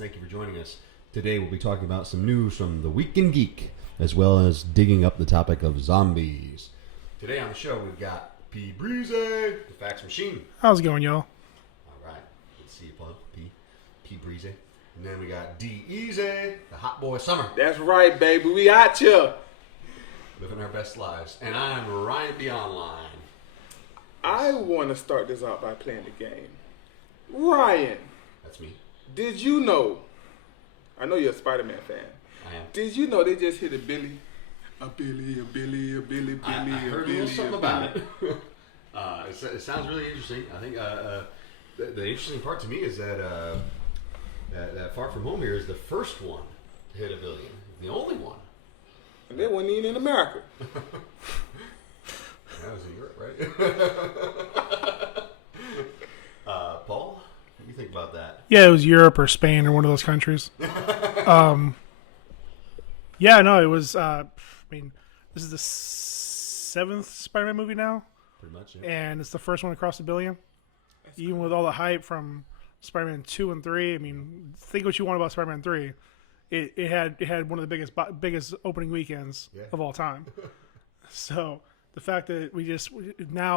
Thank you for joining us. Today we'll be talking about some news from the Week in Geek, as well as digging up the topic of zombies. Today on the show we've got P. Breezy, the fax machine. How's it going, y'all? All right. Good to see you, Plug. P. Breezy. And then we got D. Easy, the hot boy summer. That's right, baby. We out here. Living our best lives. And I'm Ryan B. Online. I want to start this out by playing the game. Ryan. That's me. Did you know? I know you're a Spider-Man fan. I am. Did you know they just hit a Billy? A Billy. I heard a little something about it. It sounds really interesting. I think the interesting part to me is that that Far From Home here is the first one to hit $1 billion. The only one. And they weren't even in America. That was in Europe, right? Paul, what do you think about that? Yeah, it was Europe or Spain or one of those countries. Yeah, no, it was. I mean, this is the 7th Spider-Man movie now, Pretty much, yeah. and it's the first one to cross $1 billion. Even with all the hype from Spider-Man 2 and 3, I mean, think what you want about Spider-Man 3. It had one of the biggest opening weekends of all time. So the fact that it's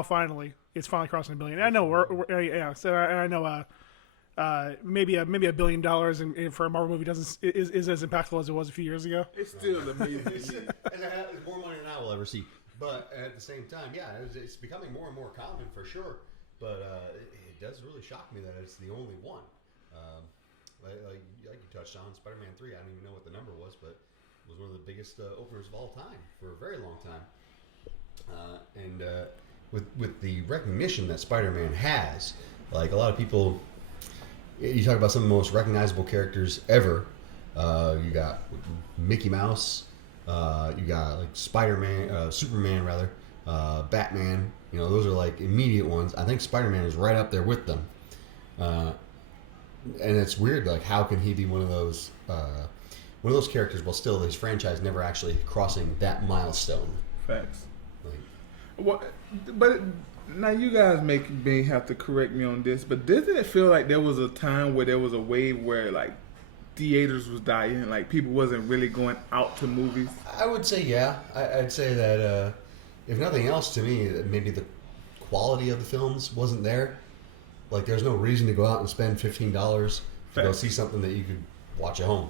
finally crossing $1 billion. I know I know maybe $1 billion for a Marvel movie is as impactful as it was a few years ago. It's still amazing. It's more money than I will ever see. But at the same time, yeah, it's becoming more and more common for sure. But it does really shock me that it's the only one. Like you touched on, Spider-Man 3, I don't even know what the number was, but it was one of the biggest openers of all time for a very long time. And with the recognition that Spider-Man has, like a lot of people, you talk about some of the most recognizable characters ever. You got Mickey Mouse, you got like Spider-Man, Superman rather, Batman. You know, those are like immediate ones. I think Spider-Man is right up there with them. And it's weird, like how can he be one of those characters while still his franchise never actually crossing that milestone? Facts. Like, But now you guys may have to correct me on this, but doesn't it feel like there was a time where there was a wave where like theaters was dying, like people wasn't really going out to movies? I would say yeah. I'd say that if nothing else, to me, maybe the quality of the films wasn't there. Like there's no reason to go out and spend $15 to go see something that you could watch at home.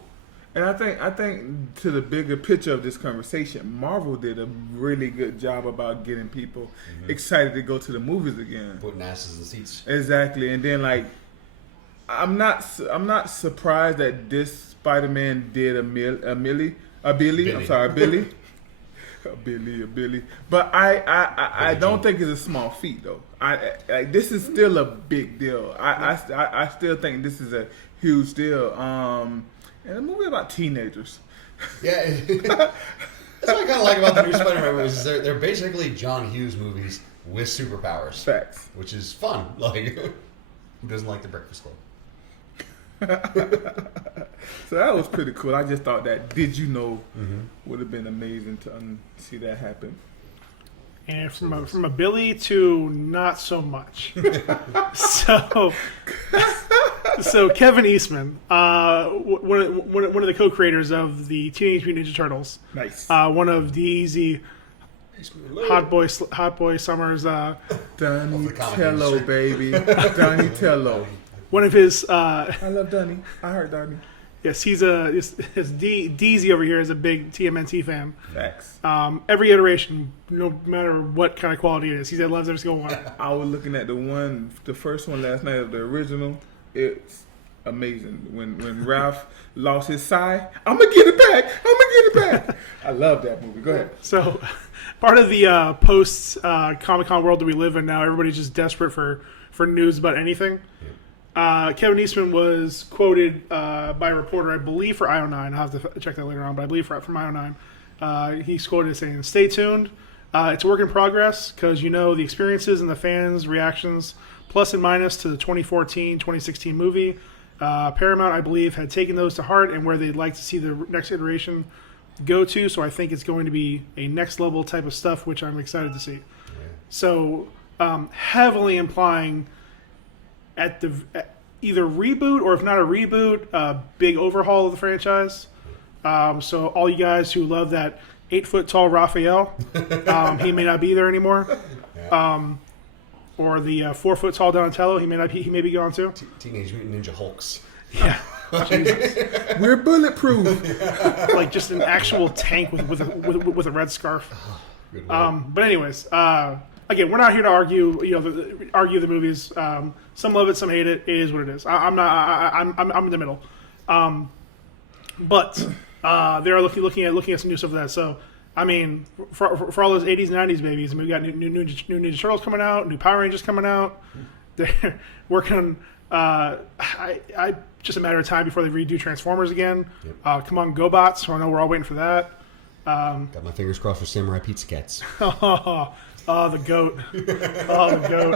And I think to the bigger picture of this conversation, Marvel did a really good job about getting people excited to go to the movies again. Putting asses in seats. Exactly. And then like I'm not surprised that this Spider-Man did a Billy. But I don't think it's a small feat though. This is still a big deal. I still think this is a huge deal. And a movie about teenagers. Yeah, that's what I kind of like about the new Spider-Man movies. Is they're basically John Hughes movies with superpowers. Facts. Which is fun. Like, who doesn't like The Breakfast Club? So that was pretty cool. I just thought that Did You Know would have been amazing to see that happen. And from a Billy to not so much. So Kevin Eastman, one of the co-creators of the Teenage Mutant Ninja Turtles, nice. One of the easy Hot Boy Summers, Donatello, baby, Donatello. One of his. I love Donnie. I heard Donnie. Yes, DZ over here is a big TMNT fan. Facts. Every iteration, no matter what kind of quality it is, he said loves every single one. I was looking at the first one last night of the original. It's amazing. When Ralph lost his sigh, I'm gonna get it back. I love that movie. Go ahead. So, part of the post Comic-Con world that we live in now, everybody's just desperate for news about anything. Kevin Eastman was quoted by a reporter, I believe for IO9. I'll have to check that later on, but I believe from IO9. He's quoted as saying, "Stay tuned. It's a work in progress because the experiences and the fans' reactions, plus and minus to the 2014-2016 movie. Paramount, I believe, had taken those to heart and where they'd like to see the next iteration go to. So I think it's going to be a next level type of stuff, which I'm excited to see." So heavily implying either reboot or if not a reboot, a big overhaul of the franchise. So all you guys who love that 8-foot tall Raphael, he may not be there anymore. Yeah. Or the 4-foot tall Donatello, he may be gone too. Teenage Mutant Ninja Hulks. Yeah, Jesus. We're bulletproof. Like just an actual tank with a red scarf. Good word. But anyways, again, we're not here to argue. Argue the movies. Some love it, some hate it. It is what it is. I'm in the middle. But they are looking at some new stuff for that. So I mean, for all those 80s and 90s babies, I mean, we got new Ninja Turtles coming out, new Power Rangers coming out. They're working on. I just a matter of time before they redo Transformers again. Yep. Come on, GoBots! So I know we're all waiting for that. Got my fingers crossed for Samurai Pizza Cats. Oh, the goat! Oh, the goat!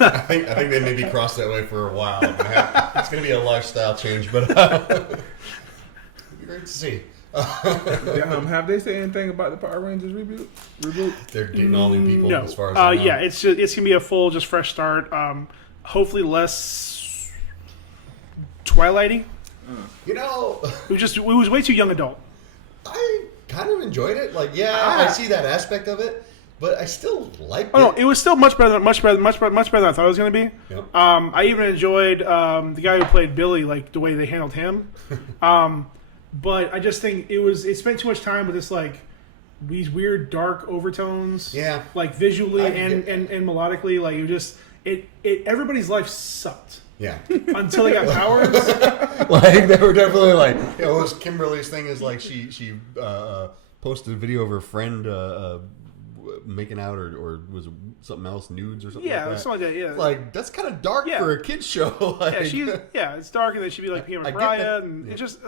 I think they maybe crossed that way for a while. It's going to be a lifestyle change, but it'll be great to see. Have they said anything about the Power Rangers reboot? They're getting all new people No. as far as I know. Yeah, it's gonna be a full, just fresh start. Hopefully less Twilighty. You know, It was way too young adult. I kind of enjoyed it. Like, I see that aspect of it, but I still liked it. Oh no, it was still much better than I thought it was going to be. Yep. I even enjoyed the guy who played Billy, like the way they handled him. But I just think it spent too much time with this like these weird dark overtones. Yeah. Like visually and melodically, like everybody's life sucked. Yeah. Until they got powers. Like, they were definitely like, it was Kimberly's thing is like she posted a video of her friend making out or was it something else, nudes or something like that. Something like that, yeah. Like, that's kind of dark for a kid's show. Like, it's dark and then she'd be like Peter I get Mariah that. and it just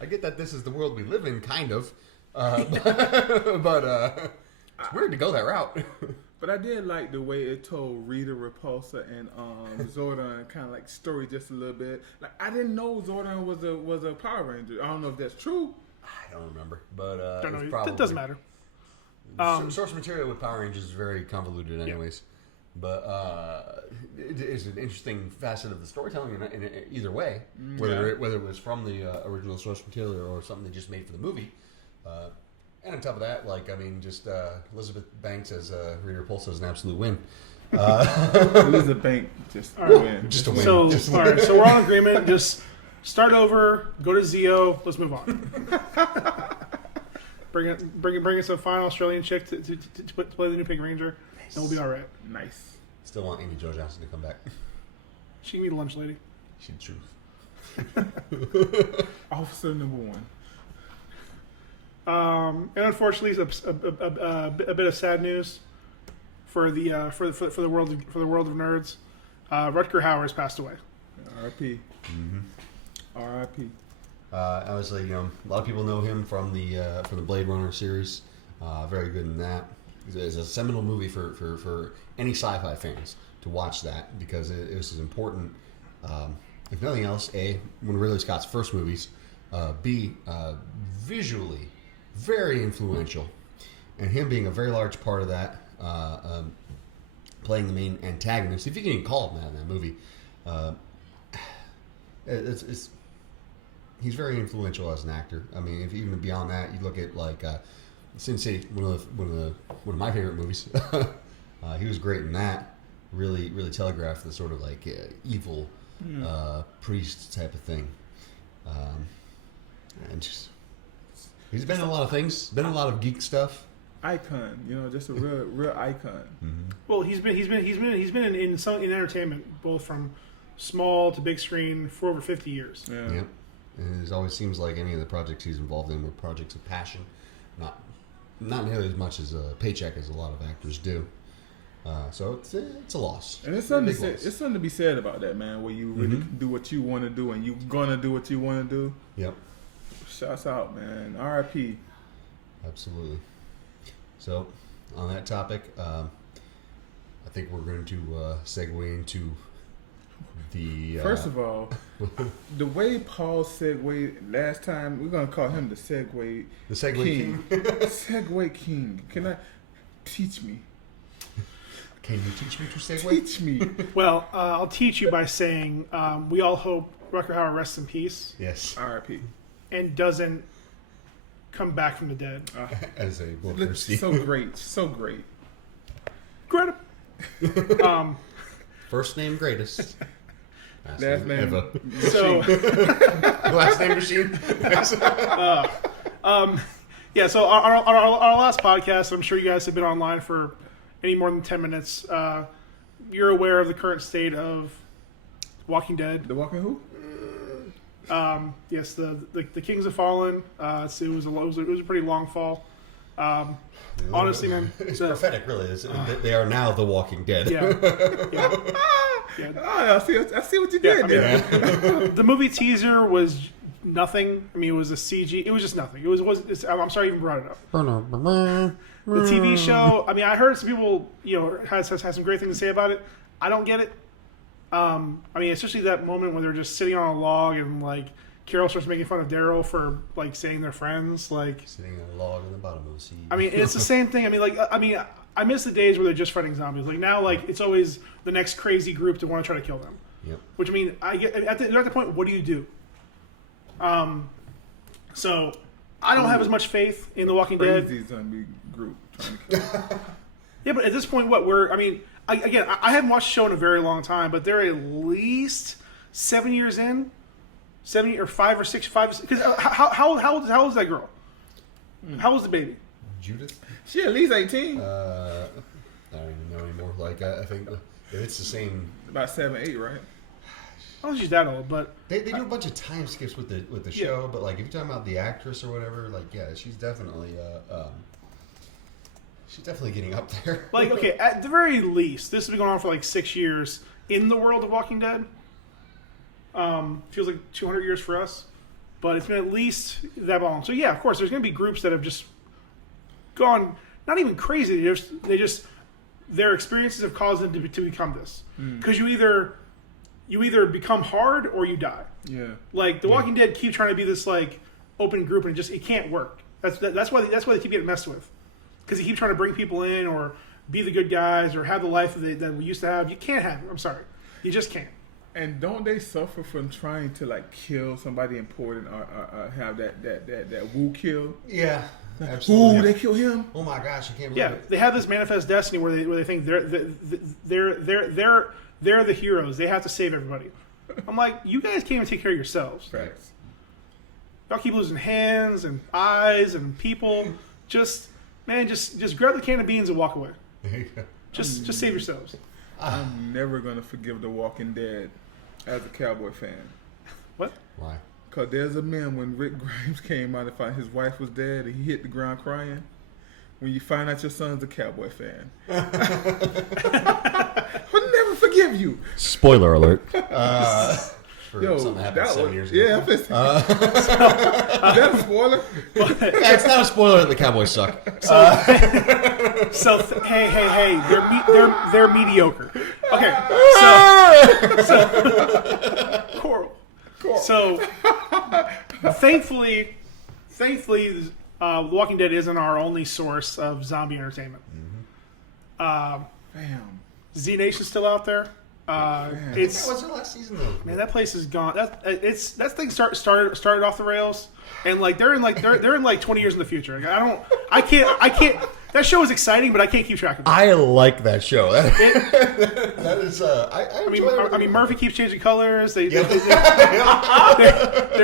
I get that this is the world we live in, kind of. But it's weird to go that route. But I did like the way it told Rita Repulsa and Zordon kind of like story just a little bit. Like I didn't know Zordon was a Power Ranger. I don't know if that's true. I don't remember, but don't know. probably, It doesn't matter. Source material with Power Rangers is very convoluted, anyways. Yeah. But it is an interesting facet of the storytelling in either way, whether it was from the original source material or something they just made for the movie. And on top of that, like, I mean, just Elizabeth Banks as Rita Repulsa is an absolute win. Elizabeth Banks just win. Just a win. So, Just all right, so we're all in agreement. Just start over, go to Zeo, let's move on. Bring in some fine Australian chick to play the new Pink Ranger, and we'll be all right. Nice. Still want Amy Jo Johnson to come back. She can be the lunch lady. She's the truth. Officer number 1. And unfortunately, a bit of sad news for the world of nerds. Rutger Hauer has passed away. R.I.P. R.I.P. Obviously, a lot of people know him from the Blade Runner series. Very good in that. It's a seminal movie for any sci-fi fans to watch that because it was important. If nothing else, A, one of Ridley Scott's first movies. B, visually very influential, and him being a very large part of that, playing the main antagonist, if you can even call him that in that movie. He's very influential as an actor. I mean, if even beyond that, you look at like Sin City, one of my favorite movies. He was great in that. Really telegraphed the sort of like evil priest type of thing, and just. He's been in a lot of things. Been in a lot of geek stuff. Icon, just a real icon. Mm-hmm. Well, he's been in entertainment, both from small to big screen, for over 50 years. Yeah. Yep. And it always seems like any of the projects he's involved in were projects of passion, not nearly as much as a paycheck as a lot of actors do. So it's a loss. And it's something to be said about that, man. Where you really do what you want to do, and you're gonna do what you want to do. Yep. Shouts out, man. R.I.P. Absolutely. So, on that topic, I think we're going to segue into the... First of all, the way Paul segued last time, we're going to call him the Segway... The Segway King. Segway King. Can I... Teach me. Can you teach me to segue? Teach me. Well, I'll teach you by saying we all hope Rutger Hauer rests in peace Yes. R.I.P. and doesn't come back from the dead. As a Looks Wilkerson. so great. So great. Greta. First name greatest. Last name. Eva. So Last name machine. yeah, so our last podcast, I'm sure you guys have been online for any more than 10 minutes. You're aware of the current state of Walking Dead. The Walking who? Yes, the Kings have fallen. It was a pretty long fall. Honestly, man, It's prophetic, really. They are now the Walking Dead. yeah. Oh, I see what you did there. The movie teaser was nothing. I mean, it was a CG. It was just nothing. I'm sorry I even brought it up. The TV show. I mean, I heard some people, has some great things to say about it. I don't get it. I mean, especially that moment when they're just sitting on a log and like Carol starts making fun of Daryl for like saying they're friends. Like Sitting on a log in the bottom of the sea. I mean, it's the same thing. I mean, I miss the days where they're just fighting zombies. Like now, like it's always the next crazy group to want to try to kill them. Yep. Which I mean, they're at the point. What do you do? So I don't have as much faith in The Walking Dead. Crazy zombie group trying to kill. Yeah, but at this point, I haven't watched the show in a very long time, but they're at least 7 years in, 7 or 5 or 6, 5. Because how old is that girl? How old's the baby? Judith? She at least 18. I don't even know anymore. Like, I think if it's the same. About 7, 8, right? I don't think she's that old, but They do a bunch of time skips with the show, but like if you're talking about the actress or whatever, like she's definitely getting up there. like okay, at the very least, this has been going on for like 6 years in the world of Walking Dead. Feels like 200 years for us, but it's been at least that long. So yeah, of course, there's going to be groups that have just gone not even crazy. They just their experiences have caused them to become this. Because you either become hard or you die. Yeah. Like The Walking Dead keep trying to be this like open group and it can't work. That's why they keep getting messed with. Because they keep trying to bring people in or be the good guys or have the life that we used to have. You can't have it. I'm sorry, you just can't. And don't they suffer from trying to like kill somebody important or have that woo kill? Yeah, absolutely. Ooh, they kill him. Oh my gosh, I can't believe Yeah, it. they have this manifest destiny where they think they're the heroes. They have to save everybody. I'm like, you guys can't even take care of yourselves. Facts. Y'all keep losing hands and eyes and people. Just grab the can of beans and walk away. Just save yourselves. I'm never gonna forgive The Walking Dead as a Cowboy fan. What? Why? Cause there's a meme when Rick Grimes came out and found his wife was dead and he hit the ground crying. When you find out your son's a Cowboy fan, I'll never forgive you. Spoiler alert. For Yo, something that happened that 7 was, years yeah, ago. is that a spoiler? It's not a spoiler. The Cowboys suck. Hey, they're mediocre. Okay, so Coral. So thankfully, The Walking Dead isn't our only source of zombie entertainment. Damn. Z Nation's still out there. It's That was the last season though. man, that place is gone. That thing started off the rails, and like they're in 20 years in the future. Like, I can't. That show is exciting, but I can't keep track of it. I like that show. That is. I mean, Murphy keeps changing colors. There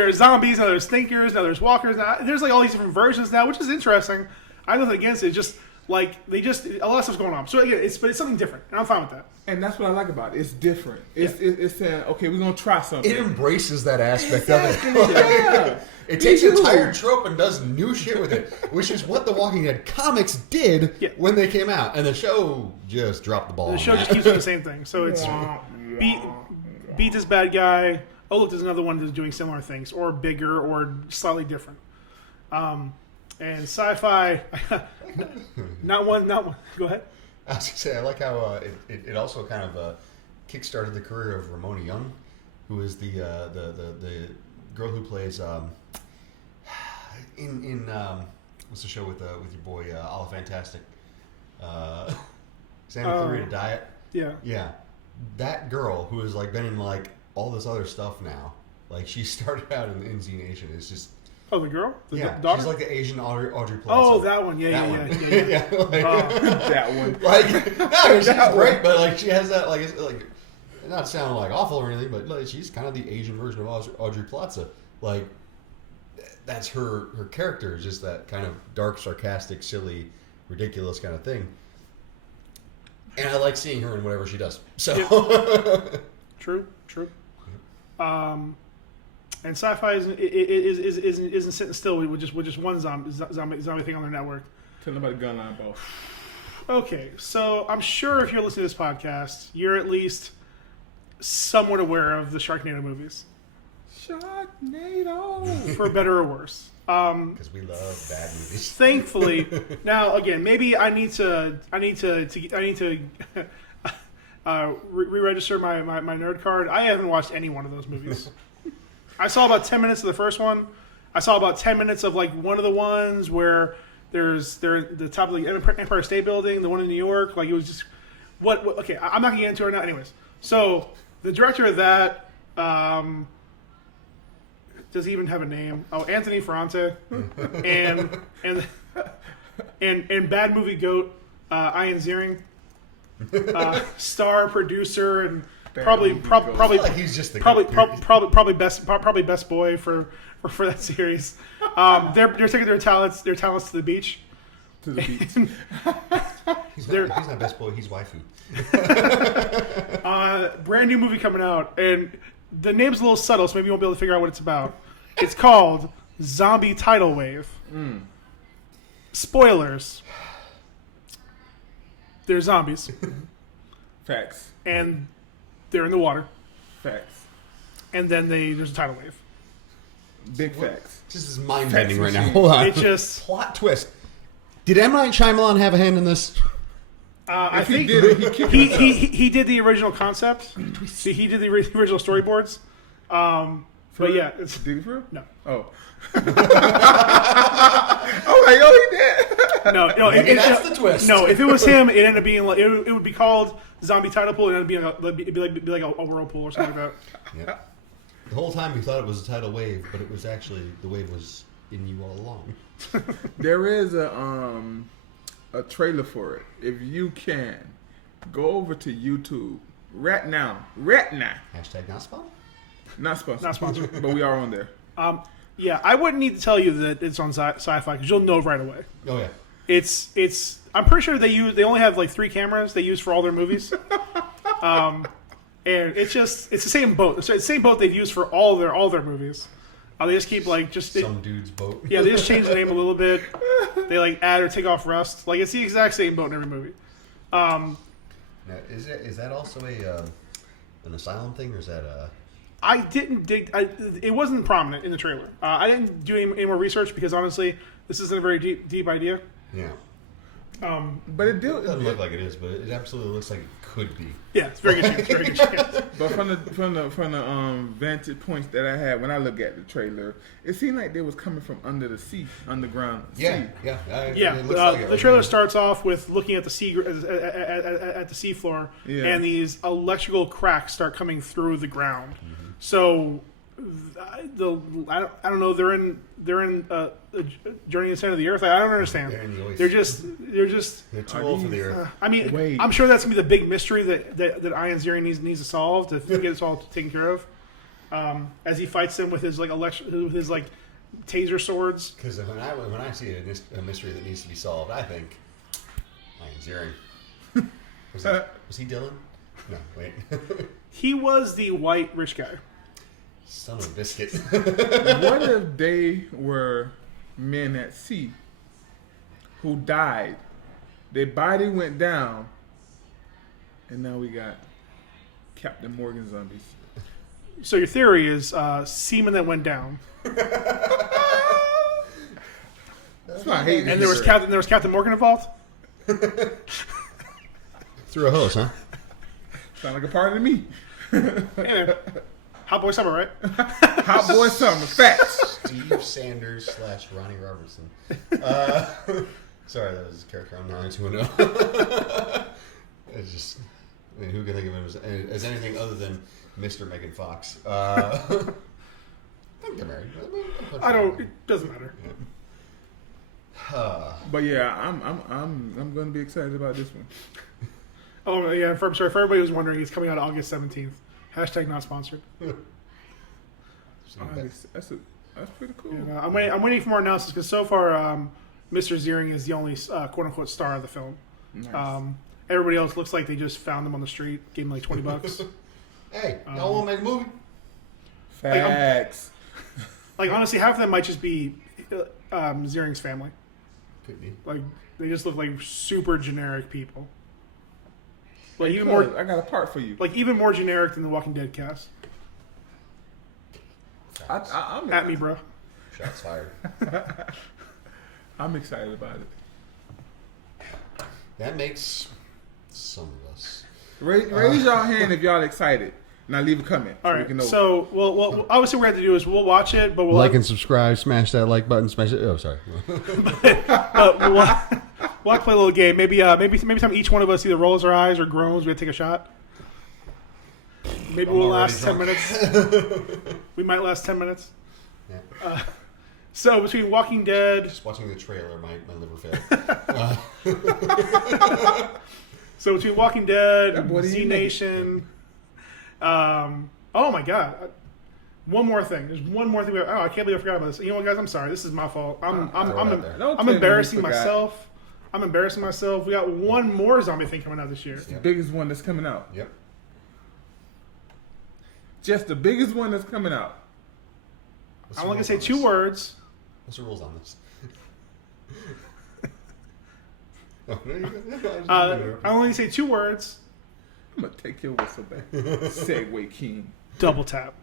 are zombies, now there's stinkers, now there's walkers. Now there's like all these different versions now, which is interesting. I have nothing against it. Just like a lot of stuff's going on. So again, it's something different, and I'm fine with that. And that's what I like about it. It's different. It's saying, okay, we're gonna try something. It embraces that aspect of it. Yeah. It takes a tired trope and does new shit with it, which is what the Walking Dead comics did when they came out, and the show just dropped the ball. The show just keeps doing the same thing. So it's beat this bad guy. Oh look, there's another one that's doing similar things, or bigger, or slightly different. And sci-fi, not one. Go ahead. I was gonna say, I like how it also kind of kickstarted the career of Ramona Young, who is the girl who plays in what's the show with your boy Fantastic? Santa Clarita Diet. Yeah. Yeah, that girl who has like been in like all this other stuff now. Like she started out in NZ Nation. It's just Oh, the girl? The yeah, daughter? she's like the Asian Audrey Plaza. Oh, that one. Yeah. Like, That one. like no, she's great, but like she has that like it's like not sounding like awful or anything, but like, she's kind of the Asian version of Audrey Plaza. Like that's her character is just that kind of dark, sarcastic, silly, ridiculous kind of thing. And I like seeing her in whatever she does. So True. And sci-fi isn't sitting still with just one zombie thing on their network. Tell them about the gun line, boss. Okay, so I'm sure if you're listening to this podcast, you're at least somewhat aware of the Sharknado movies, Sharknado. for better or worse. because we love bad movies. Thankfully, now again, maybe I need to re-register my nerd card. I haven't watched any one of those movies. I saw about 10 minutes of the first one. I saw about 10 minutes of like one of the ones where they're at the top of the Empire State Building, the one in New York. Like it was just what okay, I'm not gonna get into it now. Anyways, so the director of that does he even have a name? Oh, Anthony Ferrante, and Bad Movie Goat, Ian Ziering, star producer and probably I feel like he's just the probably best boy for that series. They're taking their talents to the beach. To the beach. He's not best boy. He's waifu. Brand new movie coming out, and the name's a little subtle, so maybe you won't be able to figure out what it's about. It's called Zombie Tidal Wave. Spoilers. They're zombies, Facts. and they're in the water, Facts. and then there's a tidal wave. Big facts. This is mind bending Facts right now. machine. Hold on. It just Plot twist. Did M. Night Shyamalan have a hand in this? I If he think did it, he kicked himself. he did the original concept. He did the original storyboards. But yeah, it's Did he for real? no. Oh. Oh, like, oh, he did. No, Maybe that's the twist. No, if it was him, it ended up being like it would be called Zombie Tidal Pool, and it'd be like a whirlpool or something like that. Yeah. The whole time we thought it was a tidal wave, but it was actually the wave was in you all along. There is a trailer for it. If you can, go over to YouTube right now. Hashtag not spawn. Not sponsored. Not sponsored. But we are on there. Yeah, I wouldn't need to tell you that it's on Sci-Fi because you'll know right away. Oh yeah. It's. I'm pretty sure they only have like 3 cameras they use for all their movies. And it's the same boat. It's the same boat they've used for all their movies. They just keep like Some dude's boat. yeah, they just change the name a little bit. They like add or take off rust. Like it's the exact same boat in every movie. Now, is that also an asylum thing, or is that a? I didn't dig. It wasn't prominent in the trailer. I didn't do any more research because honestly, this isn't a very deep idea. Yeah. But it It doesn't look like it is, but it absolutely looks like it could be. Yeah, it's very good chance. Very good chance. But from the vantage points that I had when I look at the trailer, it seemed like they was coming from under the sea, underground sea. Yeah. Yeah, It looks like it. the trailer starts off with looking at the sea at the seafloor, Yeah. and these electrical cracks start coming through the ground. So, I don't know. They're in Journey to the Center of the Earth. I don't understand. They're in the They're just. They're too old for the earth. I mean, Wait. I'm sure that's gonna be the big mystery that Ian Ziering needs to solve to get this all taken care of. As he fights them with his like taser swords. Because when I see a mystery that needs to be solved, I think Ian Ziering. Was he Dylan? No, wait. He was the white rich guy. Son of a biscuit. What if they were men at sea who died? Their body went down, and now we got Captain Morgan zombies. So your theory is semen that went down, That's why I hate and this. there was Captain Morgan involved. Through a hose, huh? Sound like a part of me. Hey man, Hot Boy Summer, right? Hot boy summer. Facts. Steve Sanders / Ronnie Robertson. Sorry, that was his character on 90210. It's just, I mean, who can think of him as anything other than Mr. Megan Fox? I think they're married. I don't. It doesn't matter. Yeah. But yeah, I'm going to be excited about this one. Oh yeah, for everybody who's wondering, he's coming out August 17th. Hashtag not sponsored. That's pretty cool. Yeah, I'm waiting for more announcements because so far, Mr. Ziering is the only quote unquote star of the film. Nice. Everybody else looks like they just found him on the street, gave him like $20. Hey, y'all want to make a movie? Facts. Like honestly, half of them might just be Ziering's family. Could be. Like they just look like super generic people. Like even Cuz, more, I got a part for you. like even more generic than the Walking Dead cast. I'm At me, bro. Shots fired. I'm excited about it. That makes some of us. Raise your hand if y'all excited. Now leave a comment. All so we right. can know. So, well, obviously, what we have to do is we'll watch it, but we'll Like and subscribe. Smash that like button. Smash it. Oh, sorry. we'll have to play a little game. Maybe time each one of us either rolls our eyes or groans. We have to take a shot. Maybe we'll last 10 minutes. We might last 10 minutes. Yeah. So between Walking Dead, Just watching the trailer, my liver failed. so between Walking Dead, That boy Z didn't make it. Nation. Oh my God. One more thing. There's one more thing. I can't believe I forgot about this. You know what, guys? I'm sorry. This is my fault. Throw it out there. Don't I'm tell me embarrassing you forgot. myself. I'm embarrassing myself. We got one more zombie thing coming out this year. The biggest one that's coming out. Yep. Just the biggest one that's coming out. What's I'm the only gonna rules say on 2 this? words. What's the rules on this? Oh, no, you're good. I'm only gonna say 2 words. I'm gonna take your whistle back. Segway King. Double tap.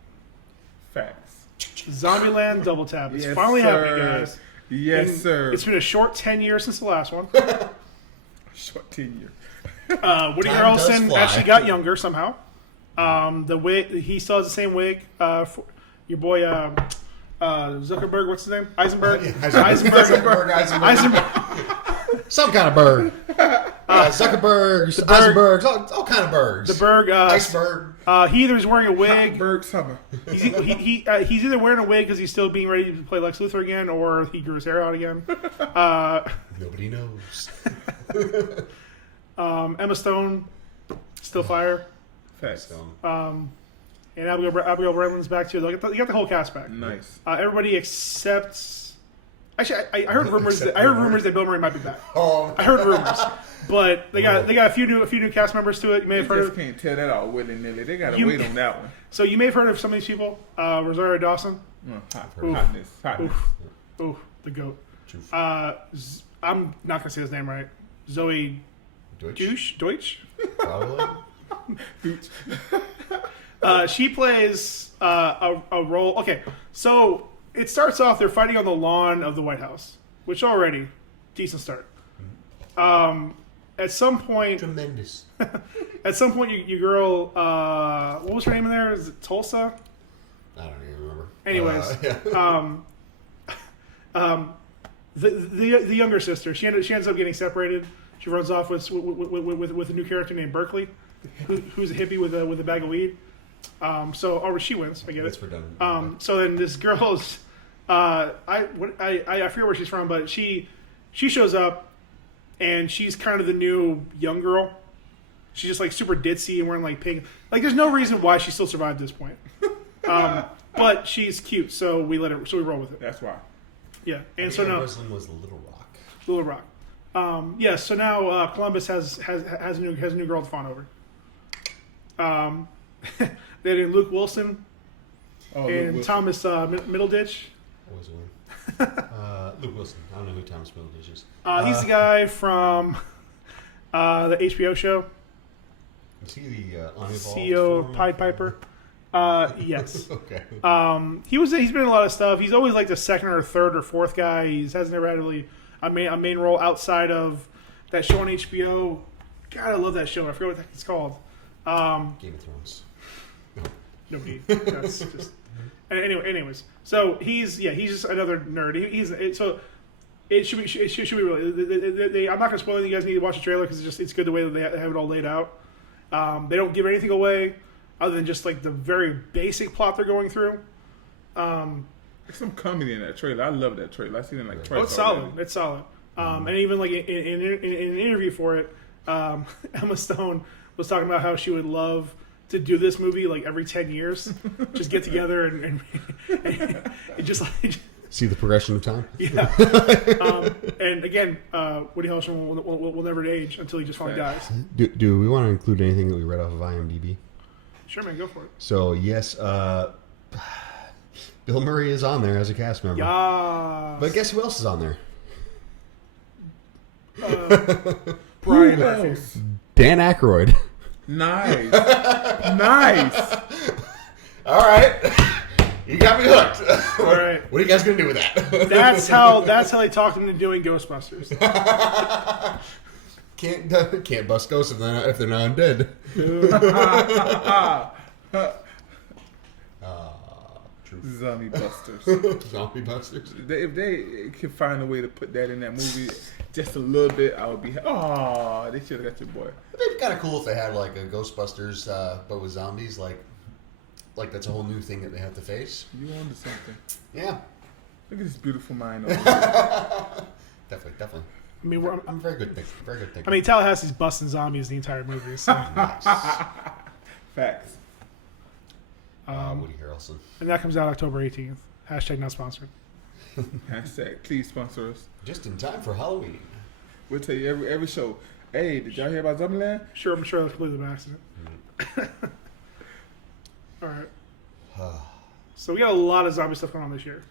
Facts. Zombieland Double Tap. It's Yes, finally sir. happening, guys. Yes, And sir. It's been a short 10 years since the last one. Short tenure. Woody Time does Harrelson fly. actually got younger somehow. The wig, he still has the same wig. For your boy Zuckerberg, what's his name? Eisenberg. Eisenberg. Some kind of bird. Zuckerberg, Eisenberg, all kind of birds. The Berg. Iceberg. He either is wearing a wig. Berg Summer. He's either wearing a wig because he's still being ready to play Lex Luthor again, or he grew his hair out again. Nobody knows. Emma Stone, still fire. Facts. And Abigail Breslin back too. You got the whole cast back. Nice. Everybody except. Actually, I heard rumors. Except I heard Bill rumors that Bill Murray might be back. Oh, I heard rumors, but they got a few new cast members to it. You may You have heard just of. can't tell that all willy nilly. They gotta You- wait on that one. So you may have heard of some of these people. Rosario Dawson. Hotness. Ooh, the goat. Truth. I'm not gonna say his name right. Zoe Deutsch. Probably. She plays a role. Okay, so it starts off they're fighting on the lawn of the White House, which already decent start. At some point, Tremendous. your girl, what was her name in there? Is it Tulsa? I don't even remember. Anyways, Yeah. the younger sister, she ends up getting separated. She runs off with a new character named Berkeley, who's a hippie with a bag of weed. So she wins. I get That's it. redundant. So then this girl's, I forget where she's from, but she shows up, and she's kind of the new young girl. She's just like super ditzy and wearing like pink. Like there's no reason why she still survived this point. But she's cute, so we roll with it. That's why. Yeah, and so now Breslin was Little Rock. Little Rock. Yes, so now Columbus has a new girl to fawn over. They had Luke Wilson and Thomas Middleditch. Always win. Luke Wilson. I don't know who Thomas Middleditch is. He's the guy from the HBO show, Is he the unevolved CEO form Pied of- Piper. Yes. Okay. He's been in a lot of stuff. He's always like the second or third or fourth guy. He hasn't never had really a main role outside of that show on HBO. God, I love that show. I forget what it's called. Game of Thrones. Nobody. That's just. Anyways, so he's just another nerd. It should be. It should be really. I'm not going to spoil anything. You guys need to watch the trailer because it's good the way that they have it all laid out. They don't give anything away other than just like the very basic plot they're going through. There's some comedy in that trailer. I love that trailer. I've seen it like twice. Oh, it's solid. It's solid. And even like in an interview for it, Emma Stone was talking about how she would love to do this movie like every 10 years, just get together and just like. See the progression of time? Yeah. And again, Woody Harrelson will never age until he just finally dies. Do we want to include anything that we read off of IMDb? Sure, man, go for it. So, yes, Bill Murray is on there as a cast member. Yeah. But guess who else is on there? Brian Murphy. Dan Aykroyd. Nice. Nice. All right. You got me hooked. All right. What are you guys going to do with that? That's how they talked into doing Ghostbusters. Can't bust ghosts if they're not undead. True. Zombie Busters. Zombie Busters. If they could find a way to put that in that movie just a little bit, I would be. Oh, they should have got your boy. It'd be kind of cool if they had like a Ghostbusters, but with zombies. Like that's a whole new thing that they have to face. You onto something. Yeah. Look at this beautiful mind over there. Definitely. I mean, I'm very good thinking. Very good thinking. I mean, Tallahassee's busting zombies the entire movie. So. Nice. Facts. Woody Harrelson. And that comes out October 18th. # not sponsored. Hashtag please sponsor us. Just in time for Halloween. We'll tell you every show. Hey, did y'all hear about Zombieland? Sure, I'm sure that's completely by accident. All right. So we got a lot of zombie stuff going on this year.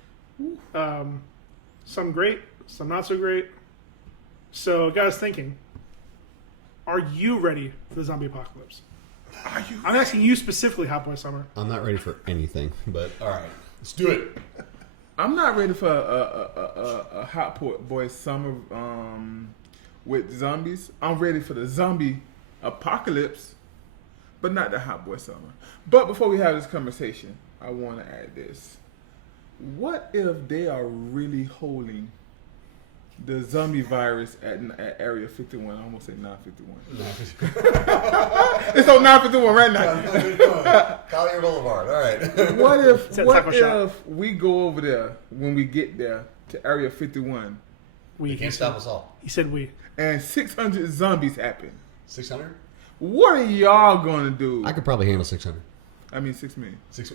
Some great, some not so great. So, guys, thinking, are you ready for the zombie apocalypse? Are you? I'm asking you specifically, Hot Boy Summer. I'm not ready for anything, but all right, let's do it. I'm not ready for a hot boy summer with zombies. I'm ready for the zombie apocalypse, but not the hot boy summer. But before we have this conversation, I want to add this. What if they are really holding the zombie virus at Area 51? I almost say 951. It's on 951 right now. Collier Boulevard. All right. What if we go over there when we get there to Area 51? They can't stop us all. He said we. And 600 zombies happen. 600? What are y'all gonna do? I could probably handle 600. I mean 6 million. 6.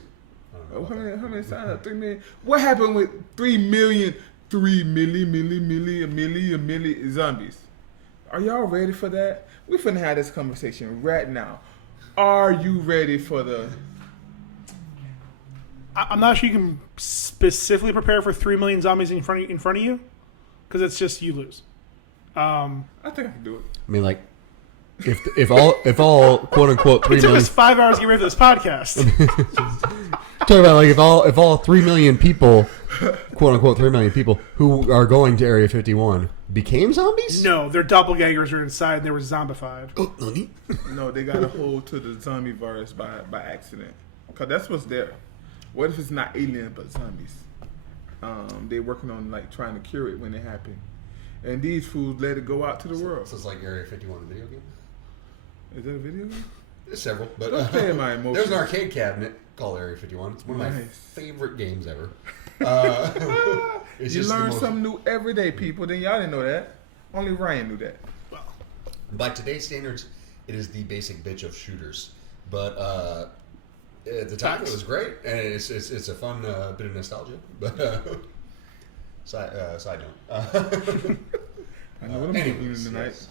How many sign up? 3 million. What happened with 3 million? 3 million zombies. Are y'all ready for that? We finna have this conversation right now. Are you ready for the? I'm not sure you can specifically prepare for 3 million zombies in front of you, because it's just you lose. I think I can do it. I mean, like, if all quote unquote 3 It took million. us 5 hours to get ready for this podcast. Talking about like if all 3 million people, quote unquote 3 million people who are going to Area 51 became zombies. No, their doppelgangers were inside and they were zombified. Oh, no. No, they got a hold to the zombie virus by accident. Cause that's what's there. What if it's not alien but zombies? They're working on like trying to cure it when it happened, and these fools let it go out to the world. So it's like Area 51, a video game. Is that a video game? There's several, but Don't play my emotions. there's an arcade cabinet called Area 51. It's one of my Nice. favorite games ever. It's You just the learn most- something new every day, people. Then y'all didn't know that. Only Ryan knew that. Well, By today's standards, it is the basic bitch of shooters. But at the time, it was great, and it's a fun bit of nostalgia. But side note. I know what I'm Anyways, doing tonight. yes,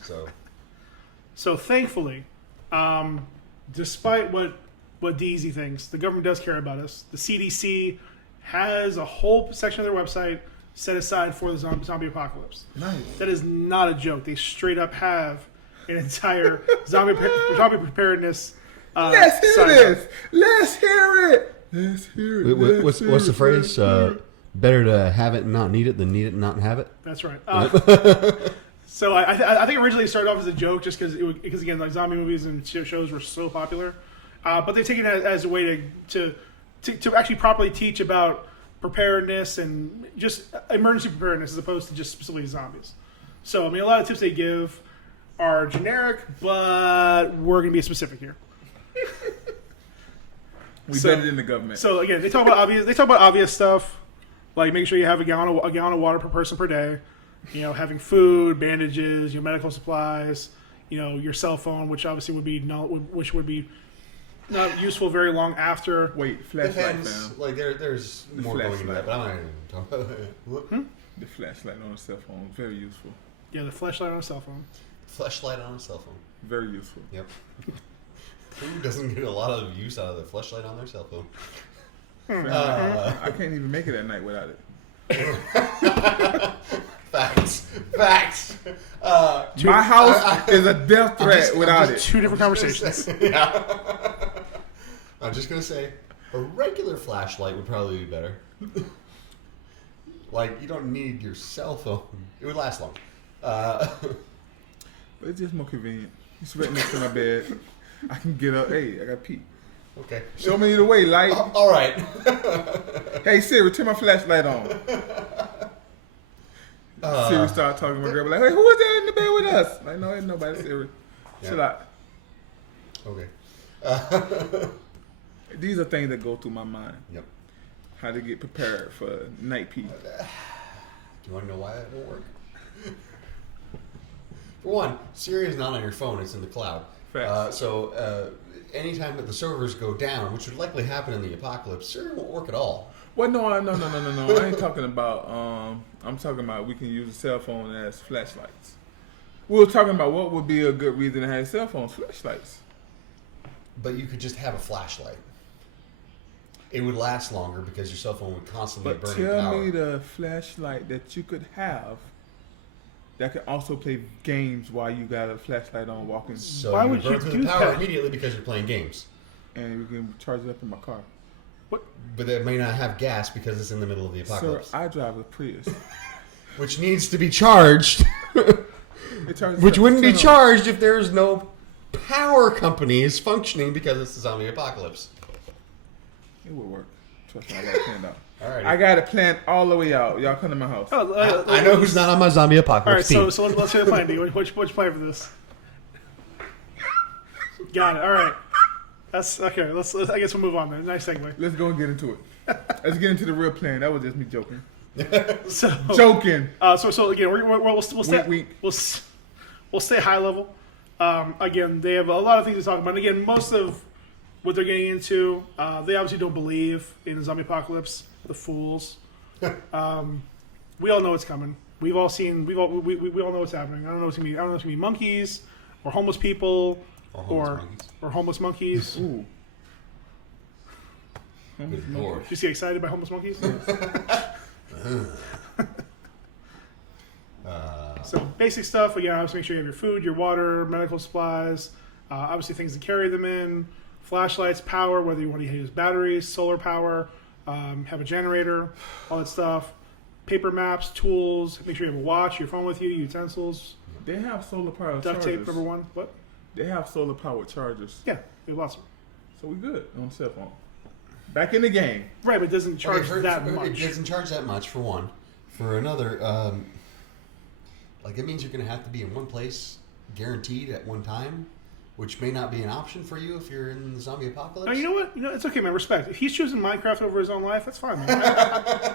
so thankfully, despite what DZ thinks, the government does care about us. The CDC has a whole section of their website set aside for the zombie apocalypse. Nice. That is not a joke. They straight up have an entire zombie preparedness. Let's hear sign this. Let's hear it. Let's hear it. What's the phrase? Better to have it and not need it than need it and not have it. That's right. So I think originally it started off as a joke, just because again, like zombie movies and shows were so popular, but they've taken it as a way to actually properly teach about preparedness and just emergency preparedness as opposed to just specifically zombies. So, I mean, a lot of tips they give are generic, but we're going to be specific here. Better than the government. So again, they talk about obvious stuff, like making sure you have a gallon of water per person per day. You know, having food, bandages, your medical supplies. You know, your cell phone, which obviously would be not useful very long after. Wait, flashlight, Depends. fam. Like there's The more going into flashlight. that, but I'm not even talking about that. The flashlight on a cell phone, very useful. Yeah, the flashlight on a cell phone. Fleshlight on a cell phone. Very useful. Yep. Who doesn't get a lot of use out of the fleshlight on their cell phone? I can't even make it at night without it. Facts. My house is a death threat without it. Two different conversations. Yeah. I'm just gonna say, a regular flashlight would probably be better. Like, you don't need your cell phone. It would last long. But it's just more convenient. It's right next to my bed. I can get up. Hey, I got pee. Okay. Show me the way, light. All right. Hey Siri, turn my flashlight on. Siri started talking to my girl, like, hey, who was that in the bed with us? Like, no, ain't nobody, Siri. Chill out. Okay. These are things that go through my mind. Yep. How to get prepared for night pee. Do you want to know why that won't work? For one, Siri is not on your phone; it's in the cloud. Facts. So anytime that the servers go down, which would likely happen in the apocalypse, Siri won't work at all. Well, no. I ain't talking about. I'm talking about we can use a cell phone as flashlights. We were talking about what would be a good reason to have cell phones, flashlights. But you could just have a flashlight. It would last longer because your cell phone would constantly But burn tell power. me the flashlight that you could have that could also play games while you got a flashlight on walking, So Why you would burn you through do the power that? immediately because you're playing games. and we can charge it up in my car. But that may not have gas because it's in the middle of the Sir, apocalypse. I drive a Prius. Which needs to be charged. It charges Which up wouldn't be to 10 charged if there's no power companies functioning because it's the zombie apocalypse. It would work. Trust me, I got it planned out. Alright. I got it planned all the way out. Y'all come to my house. Oh, I know who's not on my zombie All apocalypse right, team. so let's hear the plan. D. Which plan for this? Got it. All right. That's okay. Let's I guess we'll move on then. Nice segue. Let's go and get into it. Let's get into the real plan. That was just me joking. So Joking. So again, we'll stay Wink. we'll stay high level. Again, they have a lot of things to talk about. And again, most of what they're getting into, they obviously don't believe in the zombie apocalypse. The fools. We all know it's coming. We all know what's happening. I don't know if it's gonna be monkeys or homeless people or homeless monkeys. Ooh. Good Lord. Did you get excited by homeless monkeys? So basic stuff. Again, obviously make sure you have your food, your water, medical supplies. Obviously things to carry them in. Flashlights, power, whether you want to use batteries, solar power, have a generator, all that stuff. Paper maps, tools. Make sure you have a watch, your phone with you, utensils. They have solar powered Duct chargers. tape, number one. What? They have solar powered chargers. Yeah, we have lots of them. So we good on the cell phone. Back in the game. Right, but it doesn't charge that It much. doesn't charge that much, for one. For another, like it means you're going to have to be in one place guaranteed at one time, which may not be an option for you if you're in the zombie apocalypse. No, you know what? It's okay, man. Respect. If he's choosing Minecraft over his own life, that's fine, man.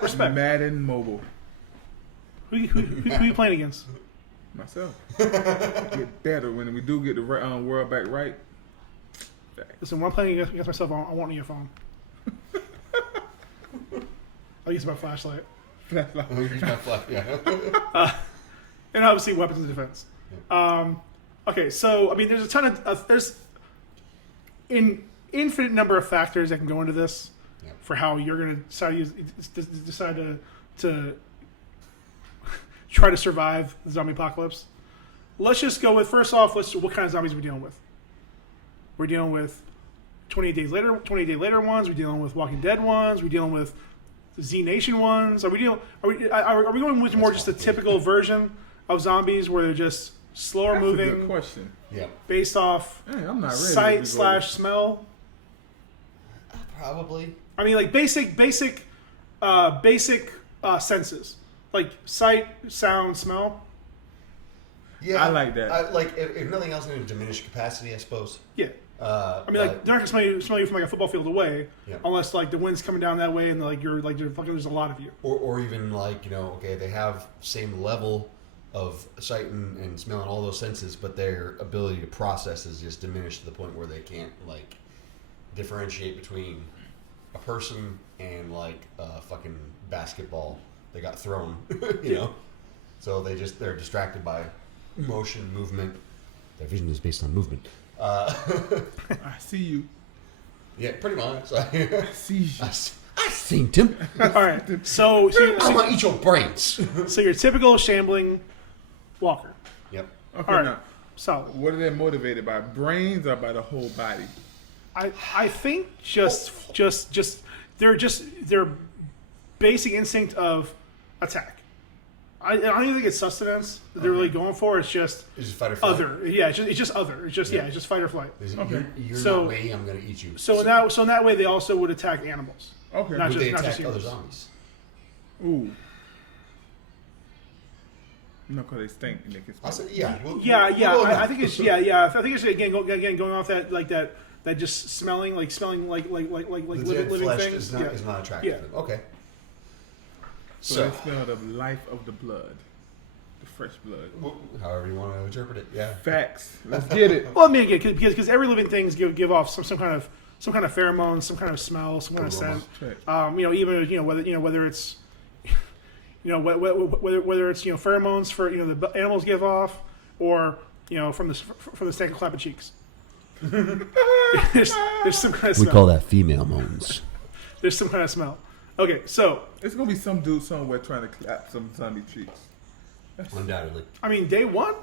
Respect. Madden Mobile. Who you playing against? Myself. Get better when we do get the world back right. Listen, when I'm playing against myself, I won't need your phone. I'll use my flashlight. Flashlight. Here's my flag, yeah. And obviously weapons of defense. Okay, so, I mean, there's a ton of... there's an infinite number of factors that can go into this for how you're going to decide to try to survive the zombie apocalypse. Let's just go with, first off, what kind of zombies are we dealing with? We're dealing with 28 day later ones. We're dealing with Walking Dead ones. We're dealing with Z Nation ones. Are we going with more just a typical version of zombies where they're just slower That's moving, a good question. Yeah. based off Hey, I'm not ready sight / smell? Probably. I mean, like basic basic senses like sight, sound, smell. Yeah, I like that. Like if nothing else, in a diminished capacity, I suppose. Yeah. I mean, like they're not gonna smell you from like a football field away, unless like the wind's coming down that way and you're fucking. There's a lot of you. Or even like okay, they have same level of sight and smell and all those senses, but their ability to process is just diminished to the point where they can't like differentiate between a person and like a fucking basketball they got thrown, you know. So they're distracted by motion, movement. Their vision is based on movement. I see you. Yeah, pretty much. I see you. I seen him. All right. So I want to eat your brains. So your typical shambling walker. Yep. Okay, All right. now, Solid. what are they motivated by? Brains or by the whole body? I think just their basic instinct of attack. I don't even think it's sustenance that they're really going for. It's just It's just fight or flight. other. Yeah, it's just other. It's just it's just fight or flight. You're So- not me. I'm gonna eat you. So in that way, they also would attack animals. Okay. Not would they not attack just other humans. zombies? Ooh. No, because they stink and they can I smell. said, yeah. Yeah. we'll I think it's I think it's again going off that just smelling like the living flesh things. is not attractive. Yeah. To them. Okay. So they smell the life of the blood. The fresh blood. However you want to interpret it, yeah. Facts. Let's get it. Well, I mean, again, because every living thing give off some kind of pheromone, some kind of smell, some kind of Aroma. scent. Right. Even whether it's whether it's pheromones for the animals give off, or from the stank of clapping cheeks. there's some kind of smell. that female moans. There's some kind of smell. Okay, so It's gonna be some dude somewhere trying to clap some zombie cheeks. Undoubtedly. I mean, day one,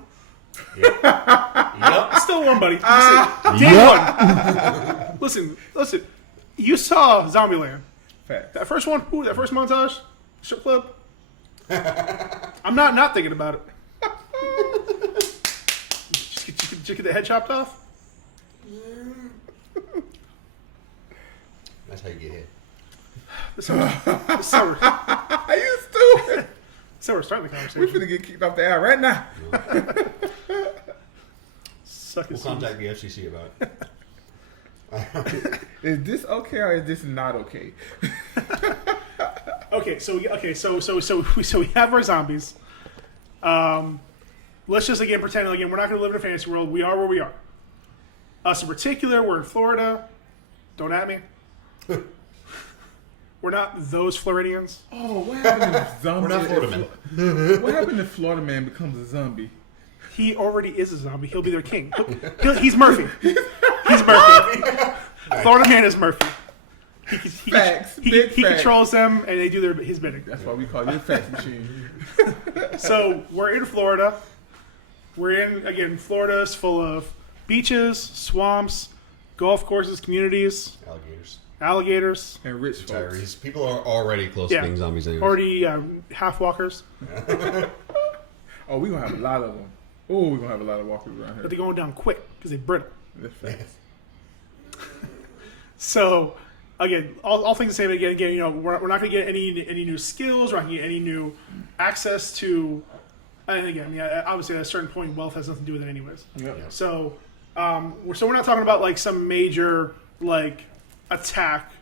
Yep. still one, buddy. Day one. Listen. You saw Zombieland. Facts. That first one, that first montage, strip club. I'm not thinking about it. Just get the head chopped off. That's how you get hit. This is how Are you stupid? we're starting the We conversation. finna get kicked off the air right now. Suck We'll his contact the FCC about it. Is this okay or is this not okay? Okay, so we have our zombies. Let's just again pretend we're not going to live in a fantasy world. We are where we are. Us in particular, we're in Florida. Don't at me. We're not those Floridians. Oh, what happened to zombie? We're not Florida men. What happened if Florida man becomes a zombie? He already is a zombie. He'll be their king. He's Murphy. He's Murphy. Florida man is Murphy. Facts. He Big facts. controls them, and they do his bidding. That's why we call you a fax machine. So we're in Florida. Florida's full of beaches, swamps, golf courses, communities, alligators, And rich folks. Retirees. People are already close to being zombies anyway. already half walkers, Oh, we gonna have a lot of them. Oh, we gonna have a lot of walkers around but here. they're going down quick because they're brittle. That's facts. So, again, all things the same. Again, we're not going to get any new skills. We're not going to get any new access to. And again, obviously, at a certain point, wealth has nothing to do with it, anyways. Yep. So, we're not talking about like some major like attack.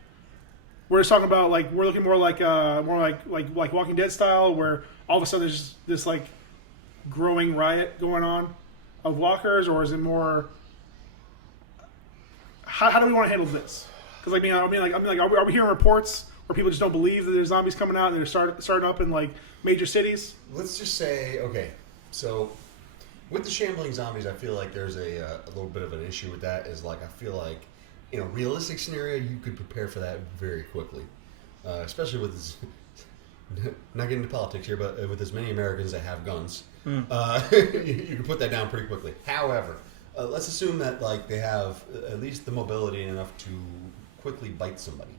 We're just talking about like we're looking more like Walking Dead style, where all of a sudden there's this like growing riot going on of walkers, or is it more? How do we want to handle this? Because are we hearing reports where people just don't believe that there's zombies coming out and they're starting up in like major cities? Let's just say, okay, so with the shambling zombies, I feel like there's a little bit of an issue with that. Is like I feel like in a realistic scenario, you could prepare for that very quickly, especially with this, not getting into politics here, but with as many Americans that have guns, you can put that down pretty quickly. However, let's assume that like they have at least the mobility enough to quickly bite somebody,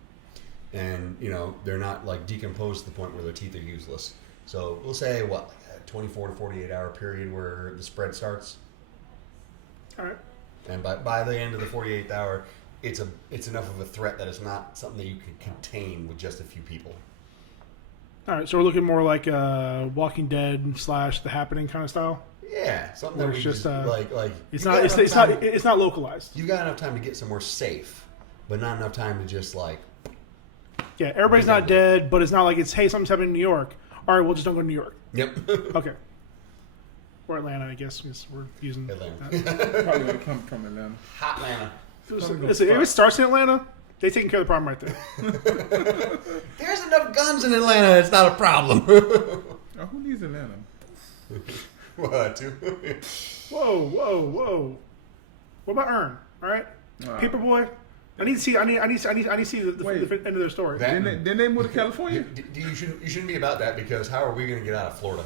and they're not like decomposed to the point where their teeth are useless. So we'll say a 24 to 48 hour period where the spread starts. All right. And by the end of the 48th hour, it's enough of a threat that it's not something that you can contain with just a few people. All right, so we're looking more like Walking Dead / The Happening kind of style. Yeah, something Where that we it's just, like. It's you not. got It's, enough it's not. time- It's not localized. You got enough time to get somewhere safe, but not enough time to just like. Yeah, everybody's not dead, but it's not like it's hey, something's happening in New York. All right, we'll just don't go to New York. Yep. Okay. Or Atlanta, I guess, because we're using Atlanta. that. Probably gonna come from Atlanta. Hot Atlanta. Listen, if it starts in Atlanta, they taking care of the problem right there. There's enough guns in Atlanta. It's not a problem. Oh, who needs Atlanta? What? Too? Whoa. What about Earn? All right, Paperboy. I need to see. I need to see the end of their story. That- Didn't they move to California? You shouldn't be about that because how are we going to get out of Florida?